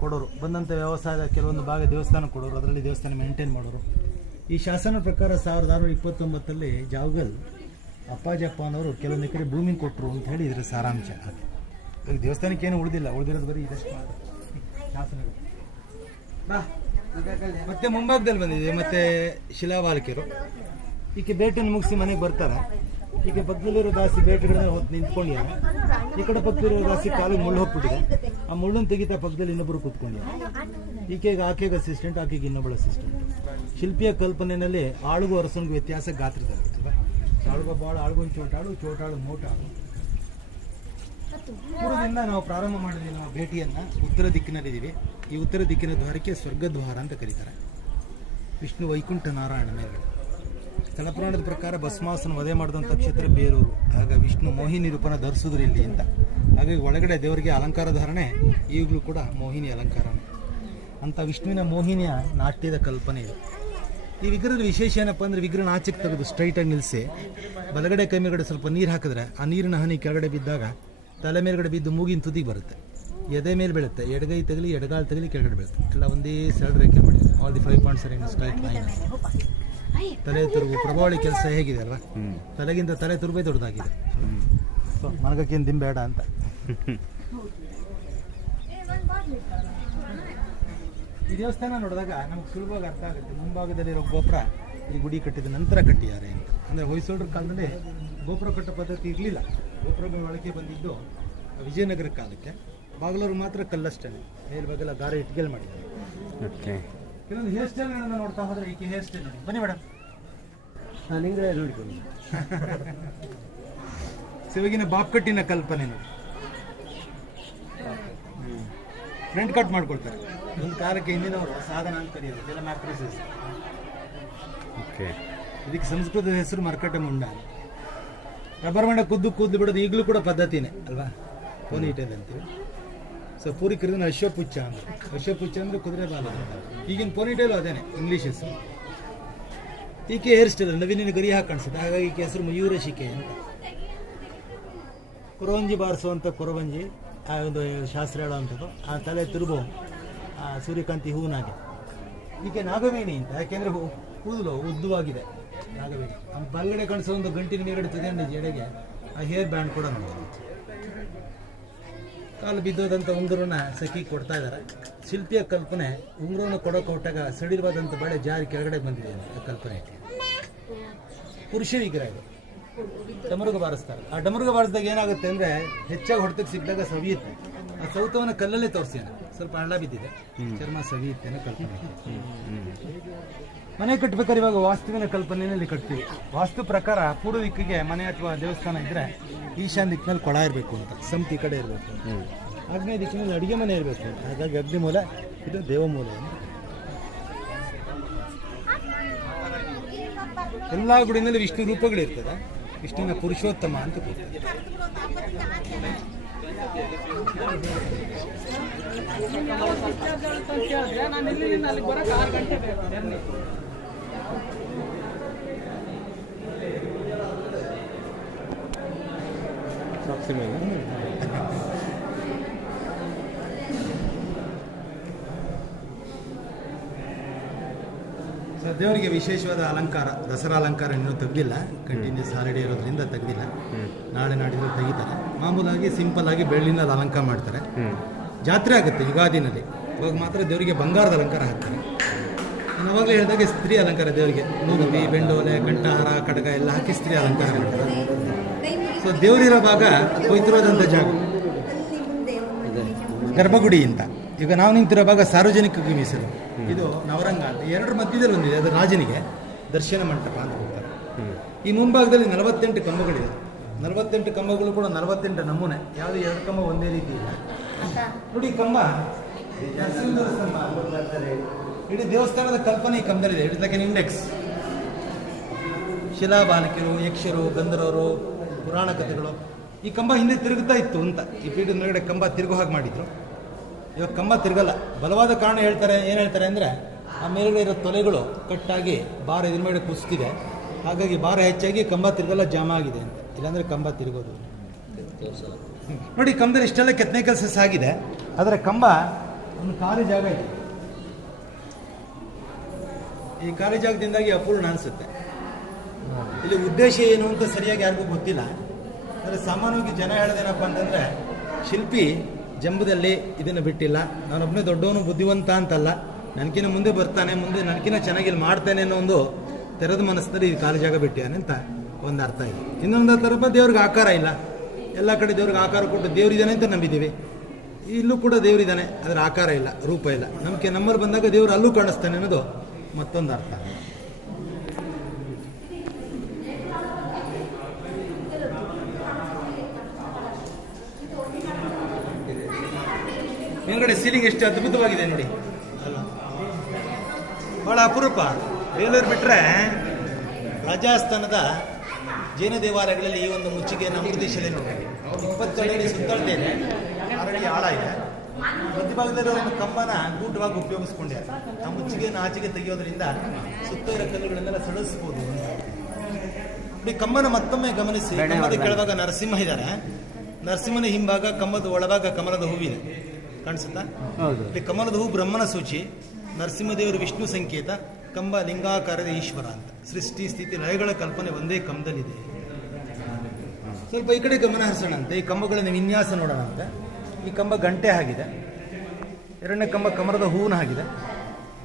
ಕೊಡೋರು, ಬಂದಂಥ ವ್ಯವಸಾಯದ ಕೆಲವೊಂದು ಭಾಗ ದೇವಸ್ಥಾನ ಕೊಡೋರು, ಅದರಲ್ಲಿ ದೇವಸ್ಥಾನ ಮೇಂಟೈನ್ ಮಾಡೋರು. ಈ ಶಾಸನ ಪ್ರಕಾರ 1629 ಜಾವಗಲ್ ಅಪ್ಪಾಜಪ್ಪನವರು ಕೆಲವೊಂದು ಎಕರೆ ಭೂಮಿ ಕೊಟ್ಟರು ಅಂತ ಹೇಳಿ ಇದರ ಸಾರಾಂಶ. ಈಗ ದೇವಸ್ಥಾನಕ್ಕೆ ಏನು ಉಳಿದಿರೋದು ಬರೀ ಇದಷ್ಟು ಮಾತ್ರ ಶಾಸನಗಳು. ಮತ್ತೆ ಮುಂಭಾಗದಲ್ಲಿ ಬಂದಿದೆ ಮತ್ತೆ ಶಿಲಾವಾಲಕಿಯರು. ಈಕೆ ಬೇಟನ್ನು ಮುಗಿಸಿ ಮನೆಗೆ ಬರ್ತಾರೆ. ಈಕೆ ಪಕ್ಕದಲ್ಲಿರೋ ದಾಸಿ ಬೇಟೆಗಳನ್ನ ಹೊತ್ತು ನಿಂತ್ಕೊಂಡಿದ್ದಾರೆ. ಈ ಕಡೆ ಪಕ್ಕದಲ್ಲಿರೋ ದಾಸಿ ಕಾಲಿಗೆ ಮುಳ್ಳು ಹೋಗ್ಬಿಟ್ಟಿದೆ. ಆ ಮುಳ್ಳನ್ನು ತೆಗಿತಾ ಪಕ್ಕದಲ್ಲಿ ಇನ್ನೊಬ್ಬರು ಕೂತ್ಕೊಂಡಿದ್ದಾರೆ. ಆಕೆಗೆ ಅಸಿಸ್ಟೆಂಟ್, ಆಕೆಗೆ ಇನ್ನೊಬ್ಬಳು ಅಸಿಸ್ಟೆಂಟ್. ಶಿಲ್ಪಿಯ ಕಲ್ಪನೆಯಲ್ಲಿ ಆಳುಗೂ ಅರಸನಿಗೂ ವ್ಯತ್ಯಾಸ ಗಾತ್ರದಲ್ಲಿ ಅಲ್ವಾ? ಆಳುಗ ಬಾಳು, ಆಳುಗೊಂದು ಚೋಟಾಳು, ಚೋಟಾಳು ಮೋಟಾಳು. ಪೂರ್ವದಿಂದ ನಾವು ಪ್ರಾರಂಭ ಮಾಡಿದ್ವಿ ನಾವು ಭೇಟಿಯನ್ನ. ಉತ್ತರ ದಿಕ್ಕಿನಲ್ಲಿದ್ದೀವಿ. ಈ ಉತ್ತರ ದಿಕ್ಕಿನ ದ್ವಾರಕ್ಕೆ ಸ್ವರ್ಗದ್ವಾರ ಅಂತ ಕರೀತಾರೆ. ವಿಷ್ಣು ವೈಕುಂಠ ನಾರಾಯಣ ಮೇಲ್ಗಡೆ. ಸ್ಥಳ ಪುರಾಣದ ಪ್ರಕಾರ ಭಸ್ಮಾಸನ ವಧೆ ಮಾಡಿದಂಥ ಕ್ಷೇತ್ರ ಬೇರೂರು. ಆಗ ವಿಷ್ಣು ಮೋಹಿನಿ ರೂಪನ ಧರಿಸಿದ್ರು ಇಲ್ಲಿ ಅಂತ. ಹಾಗಾಗಿ ಒಳಗಡೆ ದೇವರಿಗೆ ಅಲಂಕಾರ ಧಾರಣೆ ಈಗಲೂ ಕೂಡ ಮೋಹಿನಿ ಅಲಂಕಾರನೇ. ಅಂತ ವಿಷ್ಣುವಿನ ಮೋಹಿನಿಯ ನಾಟ್ಯದ ಕಲ್ಪನೆ ಇದೆ. ಈ ವಿಗ್ರಹದ ವಿಶೇಷ ಏನಪ್ಪ ಅಂದರೆ, ವಿಗ್ರಹನ ಆಚೆಗೆ ತೆಗೆದು ಸ್ಟ್ರೈಟಾಗಿ ನಿಲ್ಲಿಸಿ ಬಲಗಡೆ ಕೈ ಮೇಲ್ಗಡೆ ಸ್ವಲ್ಪ ನೀರು ಹಾಕಿದ್ರೆ ಆ ನೀರಿನ ಹನಿ ಕೆಳಗಡೆ ಬಿದ್ದಾಗ ತಲೆ ಮೇಲ್ಗಡೆ ಬಿದ್ದು ಮೂಗಿನ ತುದಿಗೆ ಬರುತ್ತೆ, ಎದೆ ಮೇಲೆ ಬೀಳುತ್ತೆ. ಎಡಗೈ ತಗಲಿ, ಎಡಗಾಲು ತಗಲಿ, ಕೆಳಗಡೆ ಬೀಳುತ್ತೆ. ಎಲ್ಲ ಒಂದೇ ಸರಳ ರೇಖೆ ಮಾಡಿದೆ. All the 5 points are in straight line. ತಲೆ ತುರುಬು ಪ್ರಭಾವಳಿ ಕೆಲಸ ಹೇಗಿದೆ ಅಲ್ವಾ? ತಲೆಗಿಂತ ತಲೆ ತುರುಬೇ ದೊಡ್ಡದಾಗಿದೆ. ಸೊ ಮನಗಕ್ಕೇನು ದಿಂಬೇಡ ಅಂತ. ಈ ದೇವಸ್ಥಾನ ನೋಡಿದಾಗ ನಮಗೆ ಸುಲಭವಾಗಿ ಅರ್ಥ ಆಗುತ್ತೆ. ಮುಂಭಾಗದಲ್ಲಿರೋ ಗೋಪುರ ಈ ಗುಡಿ ಕಟ್ಟಿದ ನಂತರ ಕಟ್ಟಿದ್ದಾರೆ ಅಂತ. ಅಂದರೆ ಹೊಯ್ಸಳರ ಕಾಲದಲ್ಲಿ ಗೋಪುರ ಕಟ್ಟೋ ಪದ್ಧತಿ ಇರಲಿಲ್ಲ. ಗೋಪುರಗಳ ಒಳಗೆ ಬಂದಿದ್ದು ವಿಜಯನಗರ ಕಾಲಕ್ಕೆ. ಬಾಗಿಲವ್ರು ಮಾತ್ರ ಕಲ್ಲಷ್ಟೇ, ಮೇಲ್ಬಾಗೆಲ್ಲ ಗಾರೆ ಇಟ್ಗೆಲ್ ಮಾಡಿದ್ದಾರೆ. ಕೆಲವೊಂದು ಹೇರ್ ಸ್ಟೈಲ್ಗಳನ್ನು ನೋಡ್ತಾ ಹೋದ್ರೆ ಈಕೆ ಹೇರ್ ಸ್ಟೈಲ್ ನೋಡಿ. ಬನ್ನಿ ಮೇಡಮ್, ನಾನು ಹಿಂಗೆ ನೋಡ್ಕೊಂಡು ಇವಾಗಿನ ಬಾಪ್ಕಟ್ಟಿನ ಕಲ್ಪನೆ ನೋಡಿ. ಫ್ರಂಟ್ ಕಟ್ ಮಾಡ್ಕೊಳ್ತಾರೆ. ಒಂದು ಕಾಲಕ್ಕೆ ಹಿಂದಿನವರು ಸಾಧನ ಅಂತ ಕರೆಯೋದು, ಇದೆಲ್ಲ ಮ್ಯಾಕ್ರಿಸಸ್. ಇದಕ್ಕೆ ಸಂಸ್ಕೃತದ ಹೆಸರು ಮರ್ಕಟ ಮುಂಡ. ರಬ್ಬರ್ ಮಂಡ ಕೂದಲು ಬಿಡೋದು ಈಗಲೂ ಕೂಡ ಪದ್ಧತಿನೇ ಅಲ್ವಾ? ಪೋನಿಟೇಲ್ ಅಂತೀವಿ. ಸೊ ಪೂರಿಕರದನ್ನ ಅಶ್ವಪುಚ್ಚ ಅಂದ್ರೆ, ಅಶ್ವಪುಚ್ಚ ಅಂದ್ರೆ ಕುದುರೆ ಬಾಲ. ಈಗಿನ ಪೋನಿಟೇಲು ಅದೇನೆ, ಇಂಗ್ಲೀಷ್ ಹೆಸರು. ಈಕೆ ಹೇರ್ ಸ್ಟೈಲ್ ನವೀನ ಗರಿ ಹಾಕಿ ಕಾಣಿಸುತ್ತೆ. ಹಾಗಾಗಿ ಈಕೆ ಹೆಸರು ಮಯೂರಶಿಕೆ ಅಂತ. ಕುರವಂಜಿ ಬಾರಿಸುವಂಥ ಕುರವಂಜಿ ಆ ಒಂದು ಶಾಸ್ತ್ರ ಹೇಳುವಂಥದ್ದು, ಆ ತಲೆ ತಿರುಗು ಆ ಸೂರ್ಯಕಾಂತಿ ಹೂವಿನಾಗೆ. ಈಕೆ ನಾಗವೇಣಿ ಅಂತ, ಯಾಕೆಂದರೆ ಕೂದಲು ಉದ್ದವಾಗಿದೆ ನಾಗವೇಣಿ. ಆ ಬಲ್ಗಡೆ ಕಾಣಿಸೋ ಒಂದು ಗಂಟಿನ ಮೇಲ್ಗಡೆ ತುದಿಯಂಡಿ ಜಡೆಗೆ ಆ ಹೇರ್ ಬ್ಯಾಂಡ್ ಕೂಡ ನೋಡೋದು. ಕಾಲು ಬಿದ್ದೋದಂಥ ಉಂಗುರನ ಸಖಿ ಕೊಡ್ತಾ ಇದ್ದಾರೆ. ಶಿಲ್ಪಿಯ ಕಲ್ಪನೆ ಉಂಗುರವನ್ನು ಕೊಡೋಕೆ ಹೊಟ್ಟಾಗ ಸಡಿಲವಾದಂಥ ಬಳೆ ಜಾರಿ ಕೆಳಗಡೆ ಬಂದಿದೆ ಆ ಕಲ್ಪನೆ. ಪುರುಷ ವಿಗ್ರಹ ಇದು. ಡಮರುಗ ಬಾರಿಸ್ತಾರೆ. ಆ ಡಮರುಗ ಬಾರಿಸಿದಾಗ ಏನಾಗುತ್ತೆ ಅಂದರೆ ಹೆಚ್ಚಾಗಿ ಹೊಡೆತಕ್ಕೆ ಸಿಕ್ಕಿದಾಗ ಸವಿಯುತ್ತೆ. ಆ ಸೌತವನ್ನು ಕಲ್ಲಲ್ಲೇ ತೋರಿಸ್ತಾನೆ, ಸ್ವಲ್ಪ ಹಳ್ಳ ಬಿದ್ದಿದೆ, ಚರ್ಮ ಸವಿಯುತ್ತೆ ಅನ್ನೋ ಕಲ್ಪನೆ. ಮನೆ ಕಟ್ಟಬೇಕಾದ್ರೆ ಇವಾಗ ವಾಸ್ತುವಿನ ಕಲ್ಪನೆಯಲ್ಲಿ ಕಟ್ತೀವಿ. ವಾಸ್ತು ಪ್ರಕಾರ ಪೂರ್ವ ದಿಕ್ಕಿಗೆ ಮನೆ ಅಥವಾ ದೇವಸ್ಥಾನ ಇದ್ದರೆ ಈಶಾನ್ಯ ದಿಕ್ಕಿನಲ್ಲಿ ಕೊಳ ಇರಬೇಕು ಅಂತ, ಸಂತಿ ಕಡೆ ಇರಬೇಕು. ಆಗ್ನೇಯ ದಿಕ್ಕಿನಲ್ಲಿ ಅಡುಗೆ ಮನೆ ಇರಬೇಕು. ಹಾಗಾಗಿ ಅಗ್ನಿ ಮೂಲ, ಇದು ದೇವಮೂಲ. ಎಲ್ಲ ಗುಡಿನಲ್ಲಿ ವಿಷ್ಣು ರೂಪಗಳಿರ್ತದೆ. ವಿಷ್ಣುವಿನ ಪುರುಷೋತ್ತಮ ಅಂತ ಕೂಗ್ತಾರೆ. ದೇವರಿಗೆ ವಿಶೇಷವಾದ ಅಲಂಕಾರ, ದಸರಾ ಅಲಂಕಾರ ಇನ್ನೂ ತೆಗೆದಿಲ್ಲ. ಕಂಟಿನ್ಯೂಸ್ ಹಾಲಿಡೇ ಇರೋದ್ರಿಂದ ತೆಗೆದಿಲ್ಲ. ನಾಳೆ ನಾಡಿದ್ದು ತೆಗಿತಾರೆ. ಮಾಮೂಲಾಗಿ ಸಿಂಪಲ್ ಆಗಿ ಬೆಳ್ಳಿನಲ್ಲಿ ಅಲಂಕಾರ ಮಾಡ್ತಾರೆ. ಜಾತ್ರೆ ಆಗುತ್ತೆ ಯುಗಾದಿನಲ್ಲಿ, ಇವಾಗ ಮಾತ್ರ ದೇವರಿಗೆ ಬಂಗಾರದ ಅಲಂಕಾರ ಹಾಕ್ತಾರೆ. ನಾನು ಅವಾಗಲೇ ಹೇಳಿದಾಗೆ ಸ್ತ್ರೀ ಅಲಂಕಾರ ದೇವರಿಗೆ ಮೂಗುತಿ, ಬೆಂಡೋಲೆ, ಕಂಠಹಾರ, ಕಡಗ ಎಲ್ಲ ಹಾಕಿ ಸ್ತ್ರೀ ಅಲಂಕಾರ ಮಾಡ್ತಾರೆ. ಸೊ ದೇವರಿರೋ ಭಾಗ ಪವಿತ್ರವಾದಂಥ ಜಾಗ ಗರ್ಭಗುಡಿ ಅಂತ. ಈಗ ನಾವು ನಿಂತಿರೋ ಭಾಗ ಸಾರ್ವಜನಿಕರಿಗೆ ಮೀಸಲು. ಇದು ನವರಂಗ ಅಂತ ಎರಡರ ಮಧ್ಯದಲ್ಲಿ ಒಂದಿದೆ, ಅದು ರಾಜನಿಗೆ ದರ್ಶನ ಮಂಟಪ ಅಂತ ಹೋಗ್ತಾರೆ. ಈ ಮುಂಭಾಗದಲ್ಲಿ 48 ಕಂಬಗಳಿದೆ. 48 ಕಂಬಗಳು ಕೂಡ 48 ನಮೂನೆ. ಯಾವುದು ಎರಡು ಕಂಬ ಒಂದೇ ರೀತಿ ಇಲ್ಲ ನೋಡಿ. ಕಂಬ ಇಡೀ ದೇವಸ್ಥಾನದ ಕಲ್ಪನೆ ಈ ಕಂಬದಲ್ಲಿದೆ. It's like an index. ಶಿಲಾಬಾಲಕಿಯರು, ಯಕ್ಷರು, ಗಂಧರ್ವರು, ಪುರಾಣ ಕಥೆಗಳು. ಈ ಕಂಬ ಹಿಂದೆ ತಿರುಗುತ್ತಾ ಇತ್ತು ಅಂತ. ಈ ಪೀಠದ ಮೇಲ್ಗಡೆ ಕಂಬ ತಿರುಗೋ ಹಾಗೆ ಮಾಡಿದ್ರು. ಇವಾಗ ಕಂಬ ತಿರುಗಲ್ಲ. ಬಲವಾದ ಕಾರಣ ಹೇಳ್ತಾರೆ. ಏನು ಹೇಳ್ತಾರೆ ಅಂದರೆ ಆ ಮೇಲ್ಗಡೆ ಇರೋ ತೊಲೆಗಳು ಕಟ್ಟಾಗಿ ಭಾರ ಇದ್ರ ಮೇಲೆ ಕುಸಿತಿದೆ. ಹಾಗಾಗಿ ಭಾರ ಹೆಚ್ಚಾಗಿ ಕಂಬ ತಿರುಗಲ್ಲ, ಜಾಮ ಆಗಿದೆ ಅಂತ. ಇಲ್ಲಾಂದರೆ ಕಂಬ ತಿರುಗೋದು ನೋಡಿ. ಕಂಬದಲ್ಲಿ ಇಷ್ಟೆಲ್ಲ ಕೆತ್ತನೆ ಕೆಲಸ ಸಾಗಿದೆ. ಆದರೆ ಕಂಬ ಒಂದು ಖಾಲಿ ಜಾಗ ಇದೆ. ಈ ಖಾಲಿ ಜಾಗದಿಂದಾಗಿ ಅಪೂರ್ಣ ಅನಿಸುತ್ತೆ. ಇಲ್ಲಿ ಉದ್ದೇಶ ಏನು ಅಂತ ಸರಿಯಾಗಿ ಯಾರಿಗೂ ಗೊತ್ತಿಲ್ಲ. ಆದರೆ ಸಾಮಾನ್ಯವಾಗಿ ಜನ ಹೇಳೋದೇನಪ್ಪ ಅಂತಂದರೆ, ಶಿಲ್ಪಿ ಜಂಬದಲ್ಲಿ ಇದನ್ನು ಬಿಟ್ಟಿಲ್ಲ, ನಾನೊಬ್ಬನೇ ದೊಡ್ಡವನು ಬುದ್ಧಿವಂತ ಅಂತಲ್ಲ, ನನಗಿನ ಮುಂದೆ ಬರ್ತಾನೆ, ಮುಂದೆ ನನಗಿನ ಚೆನ್ನಾಗಿ ಇಲ್ಲಿ ಮಾಡ್ತಾನೆ ಅನ್ನೋ ಒಂದು ತೆರೆದ ಮನಸ್ಸಿನಲ್ಲಿ ಈ ಖಾಲಿ ಜಾಗ ಬಿಟ್ಟಿದ್ದಾನೆ ಅಂತ ಒಂದು ಅರ್ಥ ಇದೆ. ಇನ್ನೊಂದು ಥರಪ್ಪ ದೇವ್ರಿಗೆ ಆಕಾರ ಇಲ್ಲ. ಎಲ್ಲ ಕಡೆ ದೇವ್ರಿಗೆ ಆಕಾರ ಕೊಟ್ಟು ದೇವರಿದ್ದಾನೆ ಅಂತ ನಂಬಿದ್ದೀವಿ. ಇಲ್ಲೂ ಕೂಡ ದೇವರಿದ್ದಾನೆ, ಅದರ ಆಕಾರ ಇಲ್ಲ, ರೂಪ ಇಲ್ಲ. ನಮಗೆ ನಮ್ಮಲ್ಲಿ ಬಂದಾಗ ದೇವರು ಅಲ್ಲೂ ಕಾಣಿಸ್ತಾನೆ ಅನ್ನೋದು ಮತ್ತೊಂದು ಅರ್ಥ. ಮೇಲ್ಗಡೆ ಸೀಲಿಂಗ್ ಎಷ್ಟು ಅದ್ಭುತವಾಗಿದೆ ನೋಡಿ. ಬಹಳ ಅಪರೂಪ. ಬೇಲೂರು ಬಿಟ್ಟರೆ ರಾಜಸ್ಥಾನದ ಜೈನ ದೇವಾಲಯಗಳಲ್ಲಿ ಈ ಒಂದು ಮುಚ್ಚಿಗೆಯನ್ನು ಅಮೃತ ಶಿಲೆ ನೋಡ್ತೀವಿ. 27 ಅಡಿ ಸುತ್ತಳತೆ ಇದೆ, 6 ಅಡಿ ಆಳ ಇದೆ. ಮಧ್ಯಭಾಗದಲ್ಲಿರೋ ಒಂದು ಕಂಬನ ಗೂಟವಾಗಿ ಉಪಯೋಗಿಸ್ಕೊಂಡ್ಯಾರ. ಆ ಮುಚ್ಚಿಗೆಯನ್ನು ಆಚೆಗೆ ತೆಗೆಯೋದ್ರಿಂದ ಸುತ್ತ ಇರೋ ಕಲ್ಲುಗಳನ್ನೆಲ್ಲ ಸಡಿಸ್ಬೋದು. ಈ ಕಂಬನ ಮತ್ತೊಮ್ಮೆ ಗಮನಿಸಿ. ಕಂಬದ ಕೆಳಭಾಗ ನರಸಿಂಹ ಇದ್ದಾರೆ. ನರಸಿಂಹನ ಹಿಂಭಾಗ ಕಂಬದ ಒಳಭಾಗ ಕಮಲದ ಹೂವಿದೆ, ಕಾಣಿಸುತ್ತಾ? ಇಲ್ಲಿ ಕಮಲದ ಹೂ ಬ್ರಹ್ಮನ ಸೂಚಿ, ನರಸಿಂಹದೇವರು ವಿಷ್ಣು ಸಂಕೇತ, ಕಂಬ ಲಿಂಗಾಕಾರದ ಈಶ್ವರ ಅಂತ. ಸೃಷ್ಟಿ ಸ್ಥಿತಿ ಲಯಗಳ ಕಲ್ಪನೆ ಒಂದೇ ಕಂಬದಲ್ಲಿದೆ. ಸ್ವಲ್ಪ ಈ ಕಡೆ ಗಮನ ಹರಿಸೋಣಂತೆ. ಈ ಕಂಬಗಳನ್ನು ವಿನ್ಯಾಸ ನೋಡೋಣಂತೆ. ಈ ಕಂಬ ಗಂಟೆ ಆಗಿದೆ. 2ನೇ ಕಂಬ ಕಮಲದ ಹೂವಿನ ಹಾಗಿದೆ.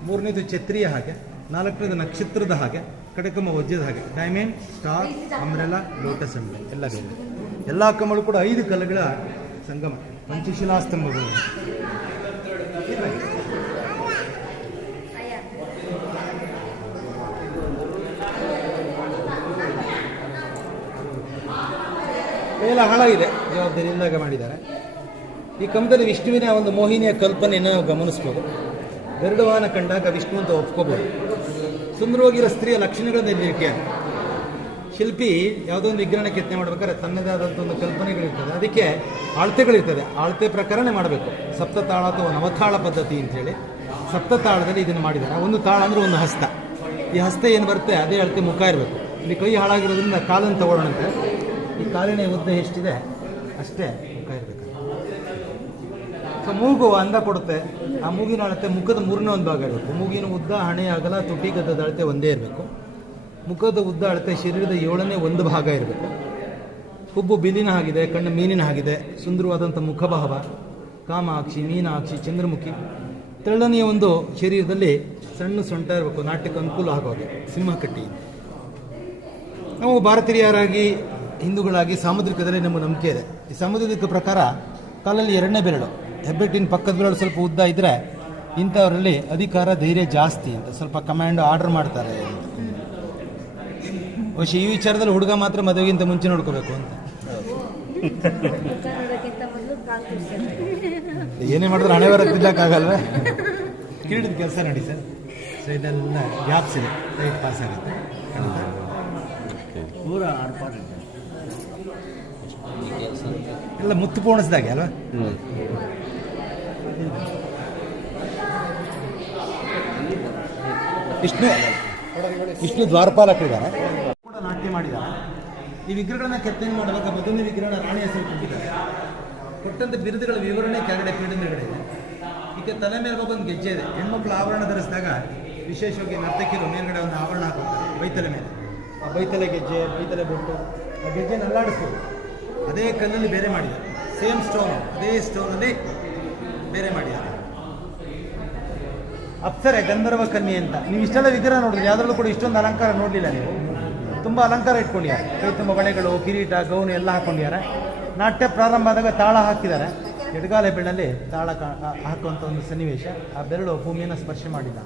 3ನೇದು ಛತ್ರಿಯ ಹಾಗೆ. 4ನೇದು ನಕ್ಷತ್ರದ ಹಾಗೆ. ಕಡೆಕಂಬ ವಜ್ರದ ಹಾಗೆ. ಡೈಮಂಡ್, ಸ್ಟಾರ್, ಅಂಬ್ರೆಲಾ, ಲೋಟಸ್ ಅಂಬ್ರೆ ಎಲ್ಲ ಬೇರೆ. ಎಲ್ಲ ಕಂಬಗಳು ಕೂಡ 5 ಕಲ್ಲುಗಳ ಸಂಗಮ, ಪಂಚಶಿಲಾಸ್ತಂಭಗಳು. ಎಲ್ಲ ಹಾಳಾಗಿದೆ, ಜವಾಬ್ದಾರಿಯಿಂದಾಗ ಮಾಡಿದ್ದಾರೆ. ಈ ಕಂಬದಲ್ಲಿ ವಿಷ್ಣುವಿನ ಒಂದು ಮೋಹಿನಿಯ ಕಲ್ಪನೆಯನ್ನು ನಾವು ಗಮನಿಸ್ಬೋದು. ಗರುಡ ವಾಹನ ಕಂಡಾಗ ವಿಷ್ಣು ಅಂತ ಒಪ್ಕೋಬೋದು. ಸುಂದರವಾಗಿರೋ ಸ್ತ್ರೀಯ ಲಕ್ಷಣಗಳನ್ನು ಇಲ್ಲಿ ಇಟ್ಟಾರೆ. ಶಿಲ್ಪಿ ಯಾವುದೋ ಒಂದು ವಿಗ್ರಹಣ ಕೆತ್ತನೆ ಮಾಡ್ಬೇಕಾದ್ರೆ ತನ್ನದೇ ಆದಂಥ ಒಂದು ಕಲ್ಪನೆಗಳಿರ್ತದೆ, ಅದಕ್ಕೆ ಅಳತೆಗಳಿರ್ತದೆ. ಅಳತೆ ಪ್ರಕಾರನೇ ಮಾಡಬೇಕು. ಸಪ್ತತಾಳ ಅಥವಾ ನವತಾಳ ಪದ್ಧತಿ ಅಂತೇಳಿ ಸಪ್ತತಾಳದಲ್ಲಿ ಇದನ್ನು ಮಾಡಿದ್ದಾರೆ. ಒಂದು ತಾಳ ಅಂದರೆ ಒಂದು ಹಸ್ತ. ಈ ಹಸ್ತ ಏನು ಬರುತ್ತೆ ಅದೇ ಅಳತೆ ಮುಖ ಇರಬೇಕು. ಇಲ್ಲಿ ಕೈ ಹಾಳಾಗಿರೋದ್ರಿಂದ ಕಾಲನ್ನು ತಗೊಳ್ಳೋಣಂತೆ. ಈ ಕಾಲಿನ ಉದ್ದ ಎಷ್ಟಿದೆ ಅಷ್ಟೇ ಮುಖ ಇರಬೇಕು. ಸೊ ಮೂಗು ಅಂದ ಕೊಡುತ್ತೆ. ಆ ಮೂಗಿನ ಅಳತೆ ಮುಖದ 3ನೇ ಒಂದು ಭಾಗ ಇರಬೇಕು. ಮೂಗಿನ ಉದ್ದ, ಹಣೆ ಅಗಲ, ತುಟಿ ಗದ್ದದ ಅಳತೆ ಒಂದೇ ಇರಬೇಕು. ಮುಖದ ಉದ್ದ ಅಳತೆ ಶರೀರದ 7ನೇ ಒಂದು ಭಾಗ ಇರಬೇಕು. ಹುಬ್ಬು ಬಿಲ್ಲಿನ ಆಗಿದೆ, ಕಣ್ಣು ಮೀನಿನ ಆಗಿದೆ, ಸುಂದರವಾದಂಥ ಮುಖಭಾವ, ಕಾಮಾಕ್ಷಿ, ಮೀನಾಕ್ಷಿ, ಚಂದ್ರಮುಖಿ. ತೆಳ್ಳನೆಯ ಒಂದು ಶರೀರದಲ್ಲಿ ಸಣ್ಣ ಸೊಂಟ ಇರಬೇಕು, ನಾಟ್ಯಕ್ಕೆ ಅನುಕೂಲ ಆಗೋದು, ಸಿಂಹಕಟ್ಟಿ. ನಾವು ಭಾರತೀಯರಾಗಿ ಹಿಂದೂಗಳಾಗಿ ಸಾಮುದ್ರಿಕದಲ್ಲಿ ನಮ್ಮ ನಂಬಿಕೆ ಇದೆ. ಈ ಸಾಮುದ್ರಿಕ ಪ್ರಕಾರ ಕಾಲಲ್ಲಿ 2ನೇ ಬೆರಳು, ಹೆಬ್ಬೆಟ್ಟಿನ ಪಕ್ಕದ ಬೆರಳು ಸ್ವಲ್ಪ ಉದ್ದ ಇದ್ದರೆ ಇಂಥವರಲ್ಲಿ ಅಧಿಕಾರ ಧೈರ್ಯ ಜಾಸ್ತಿ ಅಂತ, ಸ್ವಲ್ಪ ಕಮಾಂಡ್ ಆರ್ಡರ್ ಮಾಡ್ತಾರೆ ಅಂತ. ಬಹುಶಃ ಈ ವಿಚಾರದಲ್ಲಿ ಹುಡುಗ ಮಾತ್ರ ಮದುವೆಗಿಂತ ಮುಂಚೆ ನೋಡ್ಕೋಬೇಕು ಅಂತ. ಏನೇ ಮಾಡಿದ್ರೆ ಹಣೆ ಬರ ತಿನ್ನಕ್ಕಾಗಲ್ವೇ? ಕಿರೀಟದ ಕೆಲಸ ನಡಿ ಸರ್. ಸೊ ಇದೆಲ್ಲ ಗ್ಯಾಪ್ಸ್ ಇದೆ, ಲೈಟ್ ಪಾಸ್ ಆಗುತ್ತೆ. ಪೂರ ಆರ್ಪಾಟ ಎಲ್ಲ ಮುತ್ತು ಪೋಣಿಸ್ದಾಗೆ ಅಲ್ವಾ? ವಿಷ್ಣು ದ್ವಾರಪಾಲಕರಿದ್ದಾರೆ ಕೂಡ ನಾಟ್ಯ ಮಾಡಿದ್ದಾರೆ. ಈ ವಿಗ್ರಹಗಳನ್ನ ಕೆತ್ತನೆ ಮಾಡುವಾಗ ಮೊದಲನೇ ವಿಗ್ರಹನ ರಾಣಿ ಹೆಸರು ಕೊಟ್ಟಿದ್ದಾರೆ. ಕೊಟ್ಟಂತ ಬಿರುದುಗಳ ವಿವರಣೆ ಕೆಳಗಡೆ ಪೀಠದ ಮೇಲ್ಗಡೆ ಇದೆ. ಈಗ ತಲೆ ಮೇಲೆ ಒಂದು ಗೆಜ್ಜೆ ಇದೆ. ಹೆಣ್ಮಕ್ಳು ಆವರಣ ಧರಿಸಿದಾಗ ವಿಶೇಷವಾಗಿ ನರ್ತಕಿರು ಮೇಲ್ಗಡೆ ಒಂದು ಆವರಣ ಹಾಕೋತಾರೆ ಬೈತಲೆ ಮೇಲೆ. ಆ ಬೈತಲೆ ಗೆಜ್ಜೆ, ಬೈತಲೆ ಬೊಟ್ಟು, ಆ ಗೆಜ್ಜೆನ ಅಲ್ಲಾಡಿಸ್ಬೋದು. ಅದೇ ಕಲ್ಲಲ್ಲಿ ಬೇರೆ ಮಾಡಿದ್ದಾರೆ. ಸೇಮ್ ಸ್ಟೋನ್, ಅದೇ ಸ್ಟೋನಲ್ಲಿ ಬೇರೆ ಮಾಡಿದ್ದಾರೆ. ಅಪ್ಸರೆ ಗಂಧರ್ವ ಕನ್ಯೆ ಅಂತ. ನೀವು ಇಷ್ಟೆಲ್ಲ ವಿಗ್ರಹ ನೋಡಿದ್ರೆ ಯಾವುದ್ರಲ್ಲೂ ಕೂಡ ಇಷ್ಟೊಂದು ಅಲಂಕಾರ ನೋಡಲಿಲ್ಲ ನೀವು. ತುಂಬ ಅಲಂಕಾರ ಇಟ್ಕೊಂಡಿದ್ದಾರೆ. ಕೈ ತುಂಬ ಬಳೆಗಳು, ಕಿರೀಟ, ಗೌನು ಎಲ್ಲ ಹಾಕ್ಕೊಂಡಿದ್ದಾರೆ. ನಾಟ್ಯ ಪ್ರಾರಂಭ ಆದಾಗ ತಾಳ ಹಾಕಿದ್ದಾರೆ. ಎಡಗಾಲ ಬೆಳ್ಳಲ್ಲಿ ತಾಳ ಹಾಕುವಂಥ ಒಂದು ಸನ್ನಿವೇಶ. ಆ ಬೆರಳು ಭೂಮಿಯನ್ನು ಸ್ಪರ್ಶ ಮಾಡಿಲ್ಲ.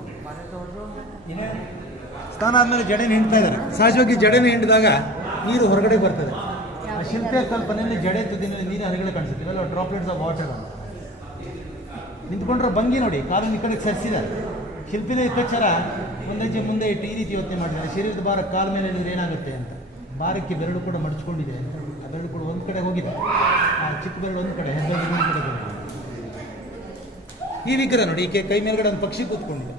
ಸ್ನಾನ ಆದಮೇಲೆ ಜಡೆನ ಹಿಂಡ್ತಾ ಇದ್ದಾರೆ. ಸಹಜವಾಗಿ ಜಡೆನ ಹಿಂಡಿದಾಗ ನೀರು ಹೊರಗಡೆ ಬರ್ತದೆ. ಆ ಶಿಲ್ಪಿಯ ಕಲ್ಪನೆಯಲ್ಲಿ ಜಡೆ ತುದಿನಲ್ಲಿ ನೀರು ಹರಿಗಳು ಕಾಣಿಸುತ್ತೆ. ಇವೆಲ್ಲ ಡ್ರಾಪ್ಲೆಟ್ಸ್ ಆಫ್ ವಾಟರ್ ಅಂತ. ನಿಂತ್ಕೊಂಡ್ರೆ ಭಂಗಿ ನೋಡಿ, ಕಾಲನ್ನು ಈ ಕಡೆಗೆ ಸರಿಸಿದ್ದಾರೆ. ಶಿಲ್ಪಿನ ಲೆಕ್ಕಾಚಾರ ಒಂದು ಹೆಜ್ಜೆ ಮುಂದೆ ಇಟ್ಟು ಈ ರೀತಿ ಯೋಚನೆ ಮಾಡಿದ್ದಾರೆ. ಶರೀರದ ಭಾರ ಕಾಲ ಮೇಲೆ ಹೇಳಿದ್ರೆ ಏನಾಗುತ್ತೆ ಅಂತ. ಭಾರಕ್ಕೆ ಬೆರಳು ಕೂಡ ಮಡಚ್ಕೊಂಡಿದೆ ಅಂತ. ಆ ಬೆರಳು ಕೂಡ ಒಂದು ಕಡೆ ಹೋಗಿದೆ. ಆ ಚಿಕ್ಕ ಬೆರಳು ಒಂದು ಕಡೆ, ಹೆಬ್ಬೆರಳು ಒಂದು ಕಡೆ ಹೋಗಿದೆ. ಈ ವಿಗ್ರಹ ನೋಡಿ, ಈಕೆ ಕೈ ಮೇಲ್ಗಡೆ ಒಂದು ಪಕ್ಷಿ ಕೂತ್ಕೊಂಡಿದೆ.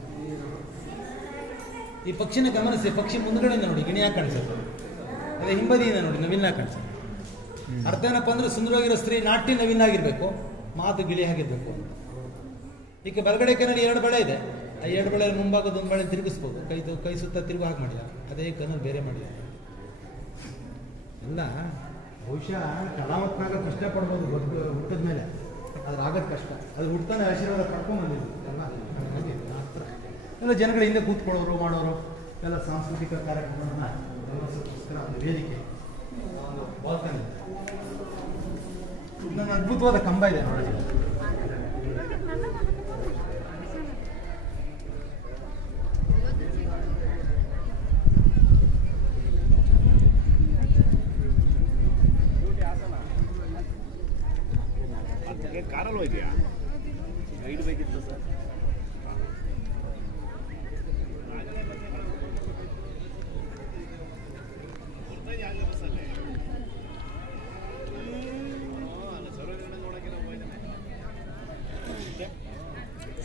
ಈ ಪಕ್ಷಿನ ಗಮನಿಸಿ. ಪಕ್ಷಿ ಮುಂದ್ಗಡೆಯಿಂದ ನೋಡಿ ಗಿಣಿಯಾಗಿ ಕಾಣಿಸುತ್ತೆ. ಅದೇ ಹಿಂಬದಿಯಿಂದ ನೋಡಿ ನವಿಲ್ನಾಗಿ ಕಾಣಿಸುತ್ತೆ. ಅರ್ಥ ಏನಪ್ಪ ಅಂದ್ರೆ ಸುಂದರವಾಗಿರೋ ಸ್ತ್ರೀ ನಾಟ್ಯ ನವಿಲಾಗಿರ್ಬೇಕು, ಮಾತು ಗಿಳಿಯಾಗಿರ್ಬೇಕು. ಈಗ ಬಲಗಡೆ ಕೈನಲ್ಲಿ 2 ಬಳೆ ಇದೆ. ಆ 2 ಬಳೆ ಮುಂಭಾಗದ ಒಂದು ಬಳೆ ತಿರುಗಿಸ್ಬೋದು. ಕೈ ಸುತ್ತ ತಿರುಗು ಹಾಕಿ ಮಾಡಿದ್ದಾರೆ. ಅದೇ ಕಣ್ಣಲ್ಲಿ ಬೇರೆ ಮಾಡಿದ್ದಾರೆ. ಎಲ್ಲ ಬಹುಶಃ ಕಲಾವತ್ನಾಗ ಕಷ್ಟಪಡ್ಬೋದು ಹುಟ್ಟಿದ ಮೇಲೆ, ಅದ್ರ ಆಗೋದು ಕಷ್ಟ. ಅದು ಹುಡ್ತಾನೆ ಆಶೀರ್ವಾದ ಪಡ್ಕೊಂಡ್ಬಂದಿದ್ದು ಎಲ್ಲ. ಎಲ್ಲ ಜನಗಳ ಹಿಂದೆ ಕೂತ್ಕೊಳ್ಳೋರು ಮಾಡೋರು ಎಲ್ಲ ಸಾಂಸ್ಕೃತಿಕ ಕಾರ್ಯಕ್ರಮಗಳನ್ನ ನಡೆಸೋಕ್ಕೋಸ್ಕರ ಒಂದು ವೇದಿಕೆ, ಒಂದು ಬಾಲ್ಕನಿ. ನನ್ನ ಅದ್ಭುತವಾದ ಕಂಬ ಇದೆ ನೋಡಿ. ಕಾರಲ್ಲೂ ಇದೆಯಾ? ಗೈಡ್ ಬೇಕಿತ್ತು ಸರ್.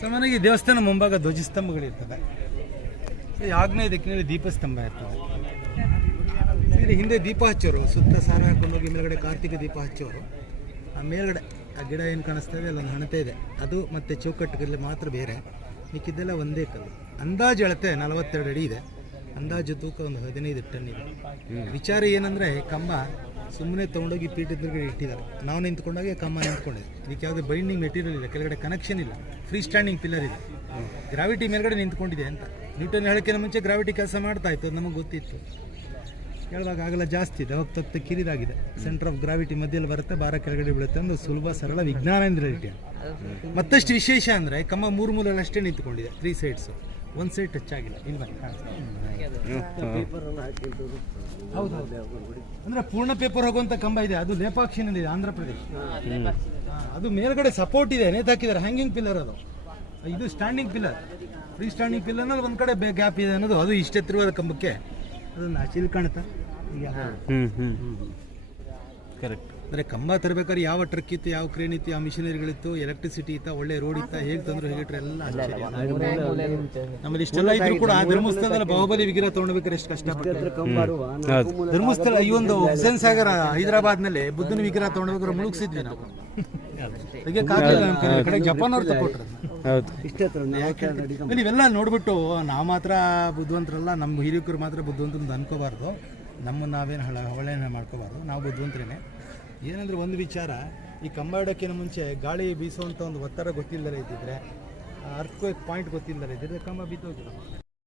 ಸಾಮಾನ್ಯವಾಗಿ ದೇವಸ್ಥಾನ ಮುಂಭಾಗ ಧ್ವಜಸ್ತಂಭಗಳಿರ್ತವೆ. ಆಗ್ನೇಯ ದಿಕ್ಕಿನಲ್ಲಿ ದೀಪಸ್ತಂಭ ಇರ್ತದೆ. ಇಲ್ಲಿ ಹಿಂದೆ ದೀಪ ಹಚ್ಚೋರು, ಸುತ್ತ ಸಾರ ಹಾಕೊಂಡೋಗಿ ಮೇಲ್ಗಡೆ ಕಾರ್ತಿಕ ದೀಪ ಹಚ್ಚೋರು. ಆ ಮೇಲ್ಗಡೆ ಆ ಗಿಡ ಏನು ಕಾಣಿಸ್ತಾ ಇದೆ ಅಲ್ಲೊಂದು ಹಣತೆ ಇದೆ. ಅದು ಮತ್ತು ಚೌಕಟ್ಟುಗಲ್ಲಿ ಮಾತ್ರ ಬೇರೆ, ಮಿಕ್ಕಿದ್ದೆಲ್ಲ ಒಂದೇ ಕಲ್ಲು. ಅಂದಾಜು ಅಳತೆ 42 ಅಡಿ ಇದೆ. ಅಂದಾಜು ತೂಕ ಒಂದು 15 ಟನ್ ಇದೆ. ವಿಚಾರ ಏನಂದರೆ, ಕಂಬ ಸುಮ್ಮನೆ ತೊಗೊಂಡೋಗಿ ಪೀಠದ ಮೇಲೆ ಇಟ್ಟಿದ್ದಾರೆ. ನಾವು ನಿಂತ್ಕೊಂಡಾಗೆ ಕಂಬ ನಿಂತ್ಕೊಂಡಿದೆ. ಇದಕ್ಕೆ ಯಾವುದೇ ಬೈಂಡಿಂಗ್ ಮೆಟೀರಿಯಲ್ ಇಲ್ಲ, ಕೆಳಗಡೆ ಕನೆಕ್ಷನ್ ಇಲ್ಲ, ಫ್ರೀ ಸ್ಟ್ಯಾಂಡಿಂಗ್ ಪಿಲ್ಲರ್ ಇದೆ. ಗ್ರಾವಿಟಿ ಮೇಲ್ಗಡೆ ನಿಂತ್ಕೊಂಡಿದೆ ಅಂತ. ನ್ಯೂಟನ್ ಹೇಳೋಕ್ಕಿಂತ ಮುಂಚೆ ಗ್ರಾವಿಟಿ ಕೆಲಸ ಮಾಡ್ತಾ ಇತ್ತು, ಅದು ನಮಗೆ ಗೊತ್ತಿತ್ತು. ಹೇಳುವಾಗ ಆಗಲ್ಲ ಜಾಸ್ತಿ ಇದೆ, ಹೋಗ್ತಾ ಕಿರಿದಾಗಿದೆ. ಸೆಂಟರ್ ಆಫ್ ಗ್ರಾವಿಟಿ ಮಧ್ಯದಲ್ಲಿ ಬರುತ್ತೆ, ಭಾರ ಕೆಳಗಡೆ ಬೀಳುತ್ತೆ. ಒಂದು ಸುಲಭ ಸರಳ ವಿಜ್ಞಾನೇಂದ್ರ ರೀತಿಯ. ಮತ್ತಷ್ಟು ವಿಶೇಷ ಅಂದರೆ ಕಂಬ 3 ಮೂಲೆಗಳಷ್ಟೇ ನಿಂತ್ಕೊಂಡಿದೆ, 3 ಸೈಡ್ಸು. ಒಂದು ಸೈಡ್ ಟಚ್ ಆಗಿಲ್ಲ. ಇಲ್ಲಿ ಬನ್ನಿ, ಹೌದು ಅಂದರೆ ಪೂರ್ಣ ಪೇಪರ್ ಹೋಗುವಂಥ ಕಂಬ ಇದೆ. ಅದು ಲೇಪಾಕ್ಷಿನಲ್ಲಿದೆ, ಆಂಧ್ರ ಪ್ರದೇಶ. ಅದು ಮೇಲ್ಗಡೆ ಸಪೋರ್ಟ್ ಇದೆ, ನೇತಾಕಿದ್ದಾರೆ, ಹ್ಯಾಂಗಿಂಗ್ ಪಿಲ್ಲರ್. ಅದು ಇದು ಸ್ಟ್ಯಾಂಡಿಂಗ್ ಪಿಲ್ಲರ್. ಫ್ರೀ ಸ್ಟ್ಯಾಂಡಿಂಗ್ ಪಿಲ್ಲರ್ನಲ್ಲಿ ಒಂದು ಕಡೆ ಗ್ಯಾಪ್ ಇದೆ ಅನ್ನೋದು. ಅದು ಇಷ್ಟು ಎತ್ತರವಾದ ಕಂಬಕ್ಕೆ ಅದನ್ನು ಇಲ್ಲಿ ಕಾಣುತ್ತಾ ಈಗ? ಕರೆಕ್ಟ್. ಅಂದರೆ ಕಂಬ ತರಬೇಕಾದ್ರೆ ಯಾವ ಟ್ರಕ್ ಇತ್ತು, ಯಾವ ಕ್ರೇನ್ ಇತ್ತು, ಯಾವ ಮಿಷನರಿಗಳಿತ್ತು, ಎಲೆಕ್ಟ್ರಿಸಿಟಿ ಇತ್ತು, ಒಳ್ಳೆ ರೋಡ್ ಇತ್ತು, ಹೇಗೆ ತಂದ್ರು ಹೇಗಿಟ್ರೆ ಎಲ್ಲ ಆಶ್ಚರ್ಯ. ನಮ್ಮಲ್ಲಿ ಇಷ್ಟೆಲ್ಲ ಇದ್ರು ಕೂಡ ಧರ್ಮಸ್ಥಳದಲ್ಲಿ ಬಾಹುಬಲಿ ವಿಗ್ರಹ ತೊಗೊಂಡ್ಬೇಕಾದ್ರೆ ಎಷ್ಟು ಕಷ್ಟಪಟ್ಟು ಧರ್ಮಸ್ಥಳ ಈ ಒಂದು ಹುಸೇನ್ ಸಾಗರ ಹೈದರಾಬಾದ್ನಲ್ಲಿ ಬುದ್ಧನ ವಿಗ್ರಹ ತೊಗೊಂಡ್ಬೇಕಾದ್ರೆ ಮುಳುಗಿಸಿದ್ವಿ ನಾವು. ತೆಗಿಯಕ್ಕೆ ಆಗ್ಲಿಲ್ಲ ನಮ್ಮ ಕಡೆ ಜಪಾನ್ ಅವ್ರು ತಗೊಟ್ರು. ಇವೆಲ್ಲ ನೋಡ್ಬಿಟ್ಟು ನಾವು ಮಾತ್ರ ಬುದ್ಧಿವಂತರಲ್ಲ, ನಮ್ಮ ಹಿರಿಯರು ಮಾತ್ರ ಬುದ್ಧಿವಂತರು ಅನ್ಕೋಬಾರ್ದು, ನಮ್ಮನ್ನು ನಾವೇನು ಹವಳೇನ ಮಾಡ್ಕೋಬಾರ್ದು, ನಾವು ಬುದ್ಧಿವಂತರೇನೆ. ಏನಂದರೆ ಒಂದು ವಿಚಾರ, ಈ ಕಂಬ ಇಡೋಕ್ಕಿಂತ ಮುಂಚೆ ಗಾಳಿ ಬೀಸುವಂಥ ಒಂದು ಒತ್ತಡ ಗೊತ್ತಿಲ್ಲದೇ ಇದ್ದಿದ್ರೆ, ಅರ್ಥಕ್ವೇಕ್ ಪಾಯಿಂಟ್ ಗೊತ್ತಿಲ್ಲದೇ ಇದ್ದರೆ ಕಂಬ ಬಿದ್ದೋಗಿಲ್ಲ.